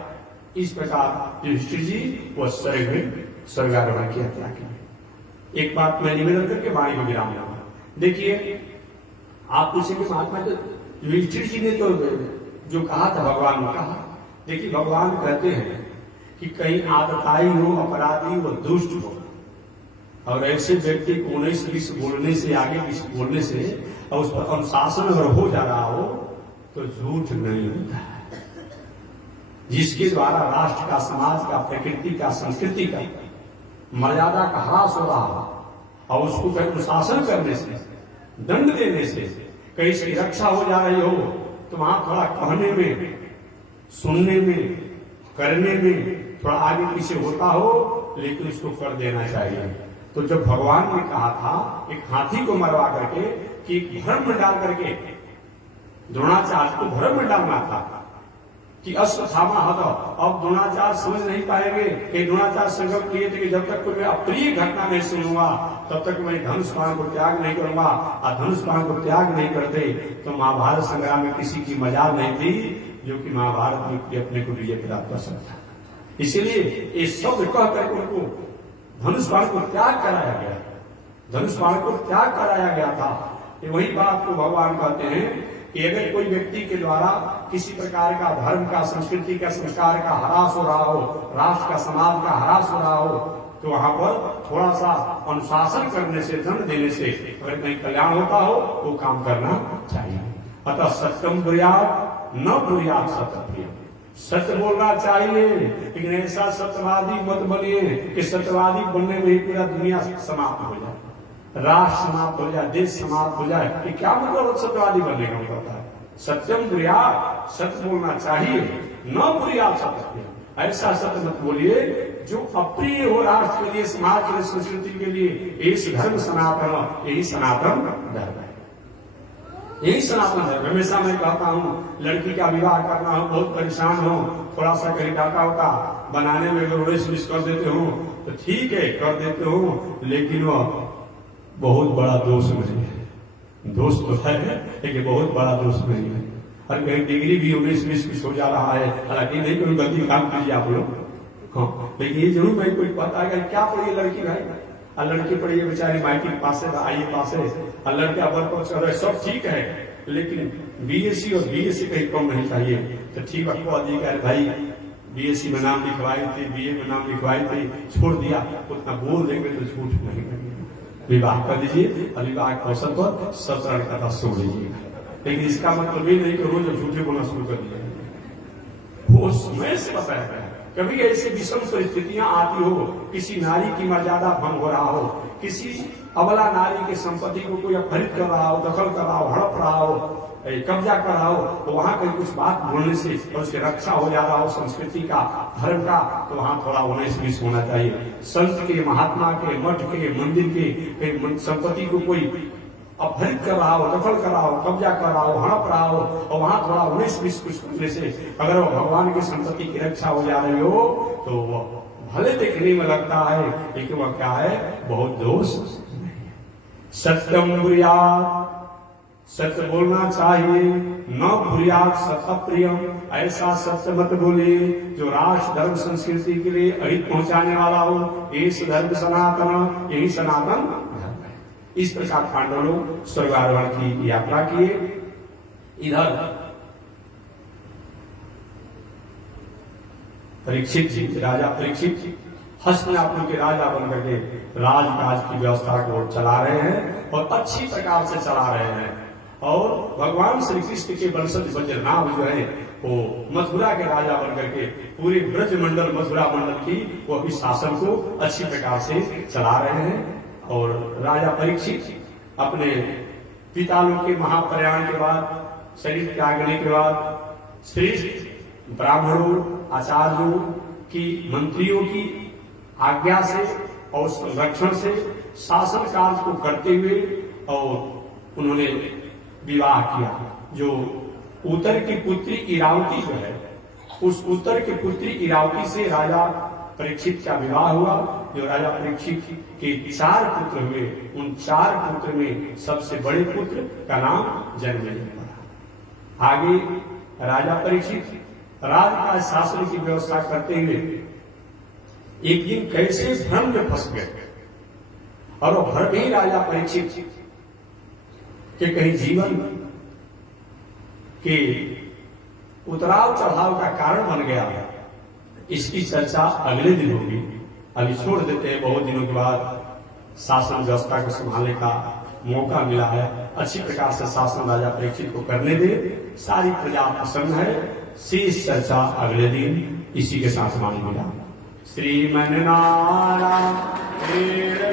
इस प्रकार युधिष्ठिर जी वो स्वर्ग में स्वर्गारोहण की हत्या की। एक बात मैं निवेदन करके वाणी को विराम दूंगा। देखिए आप पूछेंगे महात्मा जो युधिष्ठिर जी ने तो जो कहा था भगवान ने कहा, देखिए भगवान कहते हैं कि कहीं आदताई हो, अपराधी हो, दुष्ट हो और ऐसे व्यक्ति को 19-20 बोलने से आगे 20 बोलने से और उस पर अनुशासन अगर हो जा रहा हो तो झूठ नहीं होता है। जिसके द्वारा राष्ट्र का, समाज का, प्रकृति का, संस्कृति का मर्यादा का ह्रास हो रहा हो और उसको कहीं अनुशासन करने से, दंड देने से कहीं इसकी रक्षा हो जा रही हो तो वहां थोड़ा कहने में, सुनने में, करने में थोड़ा आगे पीछे होता हो लेकिन उसको कर देना चाहिए। तो जब भगवान ने कहा था एक हाथी को मरवा करके कि एक भ्रम में डाल करके द्रोणाचार्य को भ्रम में डालना था कि अश्वत्थामा हतो, अब द्रोणाचार्य समझ नहीं पाएंगे कि द्रोणाचार्य संकल्प लिए थे कि जब तक कोई मैं अप्रिय घटना नहीं सुनूंगा तब तक मैं धनुष बाण को त्याग नहीं करूंगा, और धनुष बाण को त्याग नहीं करते तो महाभारत संग्राम में किसी की मजाल नहीं थी जो कि महाभारत में अपने को विजय प्राप्त कर सकता। इसीलिए ये शब्द कह करके उनको धनुष बाण को त्याग कराया गया, धनुष बाण को त्याग कराया गया था। वही बात को भगवान कहते हैं कि अगर कोई व्यक्ति के द्वारा किसी प्रकार का धर्म का, संस्कृति का, संस्कार का ह्रास हो रहा हो, राष्ट्र का, समाज का ह्रास हो रहा हो तो वहां पर थोड़ा सा अनुशासन करने से, दंड देने से अगर कहीं कल्याण होता हो वो काम करना चाहिए। अतः सत्यम ब्रूयात् न ब्रूयात् सत्यप्रिय, सत्य बोलना चाहिए लेकिन ऐसा सत्यवादी मत बनिए कि सत्यवादी बनने में ही पूरा दुनिया समाप्त हो जाए, राष्ट्र समाप्त हो जाए, देश समाप्त हो जाए। कि क्या मतलब सत्यवादी बनने का मतलब है? सत्यम ब्रूयात्, सत्य बोलना चाहिए, न ब्रूयात् सत्यप्रिय, ऐसा सत्य मत बोलिए जो अप्रिय हो राष्ट्र के लिए, समाज के लिए, संस्कृति के लिए। इस धर्म सनातन, यही सनातन धर्म है, यही सनातन धर्म। हमेशा मैं कहता हूँ लड़की का विवाह करना हो, बहुत परेशान हो, थोड़ा सा कहीं डाटा वाटा बनाने में अगर 19-20 कर देते हो तो ठीक है कर देते हो, लेकिन वह बहुत बड़ा दोष नहीं है। दोष तो है लेकिन बहुत बड़ा दोष नहीं है। और कहीं डिग्री भी 19-20 कुछ हो जा रहा है, हालांकि नहीं कोई गलती काम कीजिए आप लोग, हाँ, लेकिन ये जरूर भाई कोई पता है क्या पढ़ी लड़की भाई, और लड़की पढ़ी है बेचारी मैट्रिक पास है, आईए पास है, और लड़का बल पर चल रहा है, सब ठीक है, लेकिन बीएससी और बीएससी कहीं कम नहीं चाहिए। तो ठीक आपको अधिकार भाई बीएससी में नाम लिखवाए थे, बीए में नाम लिखवाए थे, छोड़ दिया, उतना बोल देंगे तो झूठ नहीं करेंगे, विवाह कर दीजिए और विवाह के अवसर पर सतरण कथा सुन लीजिएगा। लेकिन इसका मतलब ये नहीं कि रोज झूठे बोलना शुरू कर दिया। वो समय से बताया गया कभी ऐसी विषम परिस्थितियां आती हो, किसी नारी की मर्यादा भंग हो रहा हो, किसी अबला नारी के संपत्ति को कोई अपहरित कर रहा हो, दखल कर रहा हो, हड़प रहा हो, कब्जा कर रहा हो, तो वहां कहीं कुछ बात बोलने से और उसकी रक्षा हो जा रहा हो संस्कृति का, धर्म का, तो वहां थोड़ा 19-20 होना चाहिए। संत के, महात्मा के, मठ के, मंदिर के संपत्ति को कोई अपहरित कर रहा हो, दखल कर रहा हो, कब्जा कर रहा हो, हड़प रहा हो, और वहां थोड़ा 19-20 कुछ करने से अगर वो भगवान की संपत्ति की रक्षा हो जा रही हो तो वो भले देखने में लगता है लेकिन वह क्या है, बहुत दोष नहीं है। सत्यम ब्रूयात्, सत्य बोलना चाहिए, न ब्रूयात् सत्यप्रियम, ऐसा सत्य मत बोलिए जो राष्ट्र, धर्म, संस्कृति के लिए अहित पहुंचाने वाला हो। इस धर्म सनातन, यही सनातन धर्म है। इस प्रकार पांडव लोग स्वर्गारोहण की यात्रा किए। इधर परीक्षित जी, राजा परीक्षित हस्तिनापुर के राजा बनकर के राजकाज की व्यवस्था को चला रहे हैं और अच्छी प्रकार से चला रहे हैं। और भगवान श्री कृष्ण के वंशज वज्रनाभ जो है वो मथुरा के राजा बनकर के पूरे ब्रज मंडल, मथुरा मंडल की वो अभी शासन को अच्छी प्रकार से चला रहे हैं। और राजा परीक्षित अपने पिता लोग के महाप्रयाण के बाद शरीर त्यागने के बाद श्रेष्ठ ब्राह्मणों, आचार्यों की, मंत्रियों की आज्ञा से और संरक्षण से शासन कार्य को करते हुए और उन्होंने विवाह किया। जो उत्तर की पुत्री इरावती जो है, उस उत्तर की पुत्री इरावती से राजा परीक्षित का विवाह हुआ। जो राजा परीक्षित के 4 पुत्र हुए, उन 4 पुत्र में सबसे बड़े पुत्र का नाम जन्मेजय पड़ा। आगे राजा परीक्षित राज का शासन की व्यवस्था करते हुए एक दिन कैसे भ्रम में फंस गए, और वो भ्रम ही राजा परीक्षित के कहीं जीवन के उतराव चढ़ाव का कारण बन गया। इसकी चर्चा अगले दिन होगी। अभी छोड़ देते हैं, बहुत दिनों के बाद शासन व्यवस्था को संभालने का मौका मिला है। अच्छी प्रकार से शासन राजा परीक्षित को करने दे, सारी प्रजा प्रसन्न है। शेष चर्चा अगले दिन इसी के साथ मानी मिला। श्रीमन नारायण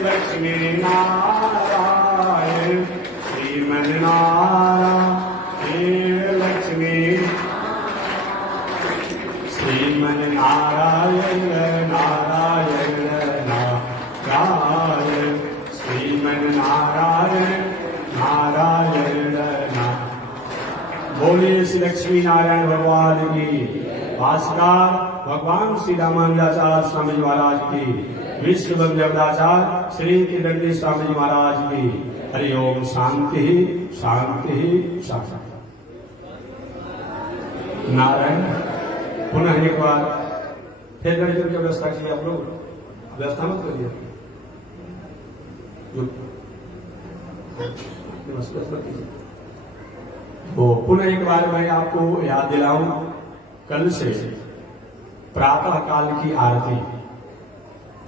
लक्ष्मी नारायण, श्रीमन नारायण लक्ष्मी, श्रीमन नारायण नारायण नारायण, श्रीमन नारायण नारायण नारायण। बोलिए श्री लक्ष्मी नारायण भगवान की। भास्कर भगवान श्री रामानुजाचार्य स्वामी जी महाराज की, विश्व वंद्यवदाचार्य श्री त्रिदंडी स्वामी जी महाराज की। हरि ओम। शांति शांति शांति। नारायण। पुनः एक बार फिर लड़कियों की व्यवस्था कीजिए। आप लोग व्यवस्था मत करिए, तो पुनः एक बार मैं आपको याद दिलाऊं, कल से प्रातः काल की आरती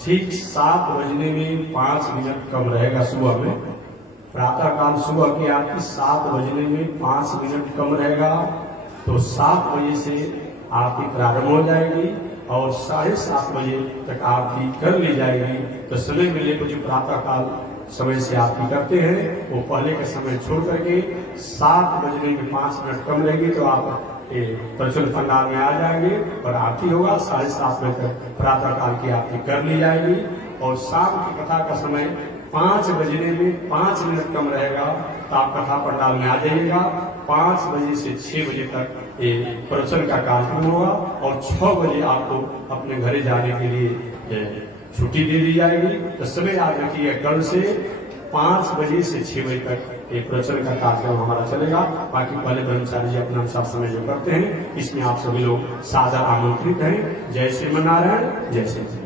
ठीक 7 बजने में 5 मिनट कम रहेगा। सुबह में प्रातः काल सुबह की आरती 7 बजने में 5 मिनट कम रहेगा। तो 7 बजे से आरती प्रारंभ हो जाएगी और 7:30 बजे तक आरती कर ली जाएगी। तो समय मिले को जो प्रातः काल समय से आरती करते हैं, वो पहले का समय छोड़ करके 7 बजने में 5 मिनट कम रहेगी, तो आप प्रचुर पंडाल में आ जाएंगे और आरती होगा। 7:30 बजे तक प्रातः काल की आरती कर ली जाएगी और शाम की कथा का समय 5 बजने में 5 मिनट कम रहेगा। तो आप कथा पंडाल में आ जाइएगा। 5 बजे से 6 बजे तक ये प्रवचन का कार्यक्रम होगा और 6 बजे आपको अपने घरे जाने के लिए छुट्टी दे दी जाएगी। तो समय याद रखिए, कल से 5 बजे से 6 बजे तक एक प्रवचन का कार्यक्रम हमारा चलेगा। बाकी पहले ब्रह्मचारी जी अपना अनुसार समय जो करते हैं, इसमें आप सभी लोग सादर आमंत्रित हैं। जय श्रीमन्नारायण, जय श्री कृष्ण।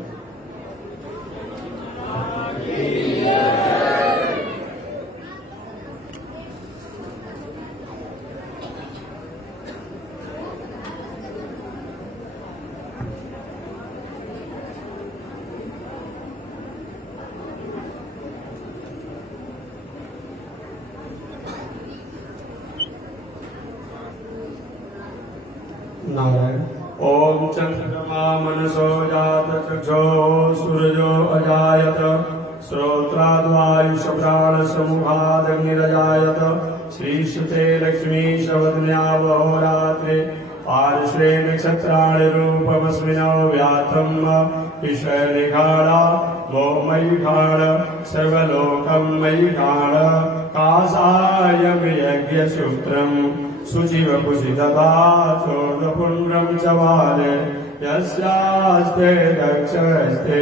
नारायण। ओम चंद्रमा मनसो जात चक्षो सूर्यो अजायत, श्रोत्राद्वायुष प्राण समूहादग्निरजायत, श्रीश्रुते लक्ष्मी शवदन्यावहोरात्रे, पार्श्वे नक्षत्राणि रूपमस्मिनो व्यातम्, ईश्वरिखाणा गोमयिखाण सर्वलोकं मयिखाण, कासायं यज्ञसूत्रम् शुचिवपुषितता चोदपुण्ड्रं च वाले, यस्यास्ते दक्षस्ते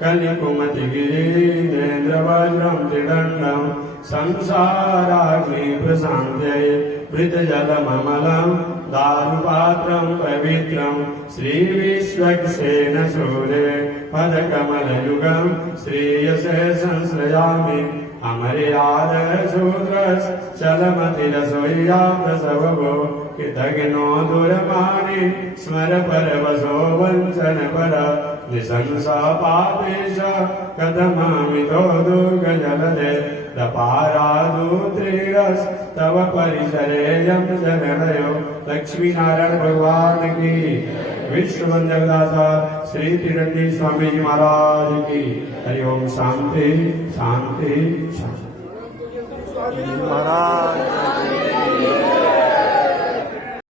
कलिकुमतिगिरीन्द्रवज्रं त्रिदण्डं, संसाराग्नि प्रशान्त्यै वृतजलममलं दारुपात्रं पवित्रं, श्रीविश्वक्सेन सूरे पदकमलयुगं, श्रेयसे संश्रयामि अमर्याद शूद्रस् चलमतिरसोय्या प्रसवो, कृतघ्नो दुरमाणि स्मर परवशो वञ्चन पर, निशंसा पापेश कथमामितो दुर्गजलदे, तपारादुत्रीरस् तव परिसरेयं शरणयो। लक्ष्मी नारायण भगवान की, विश्व वंद्यवदाचार्य श्री त्रिदंडी स्वामी जी महाराज की। हरि ओम। शांति शांति शांति। महाराज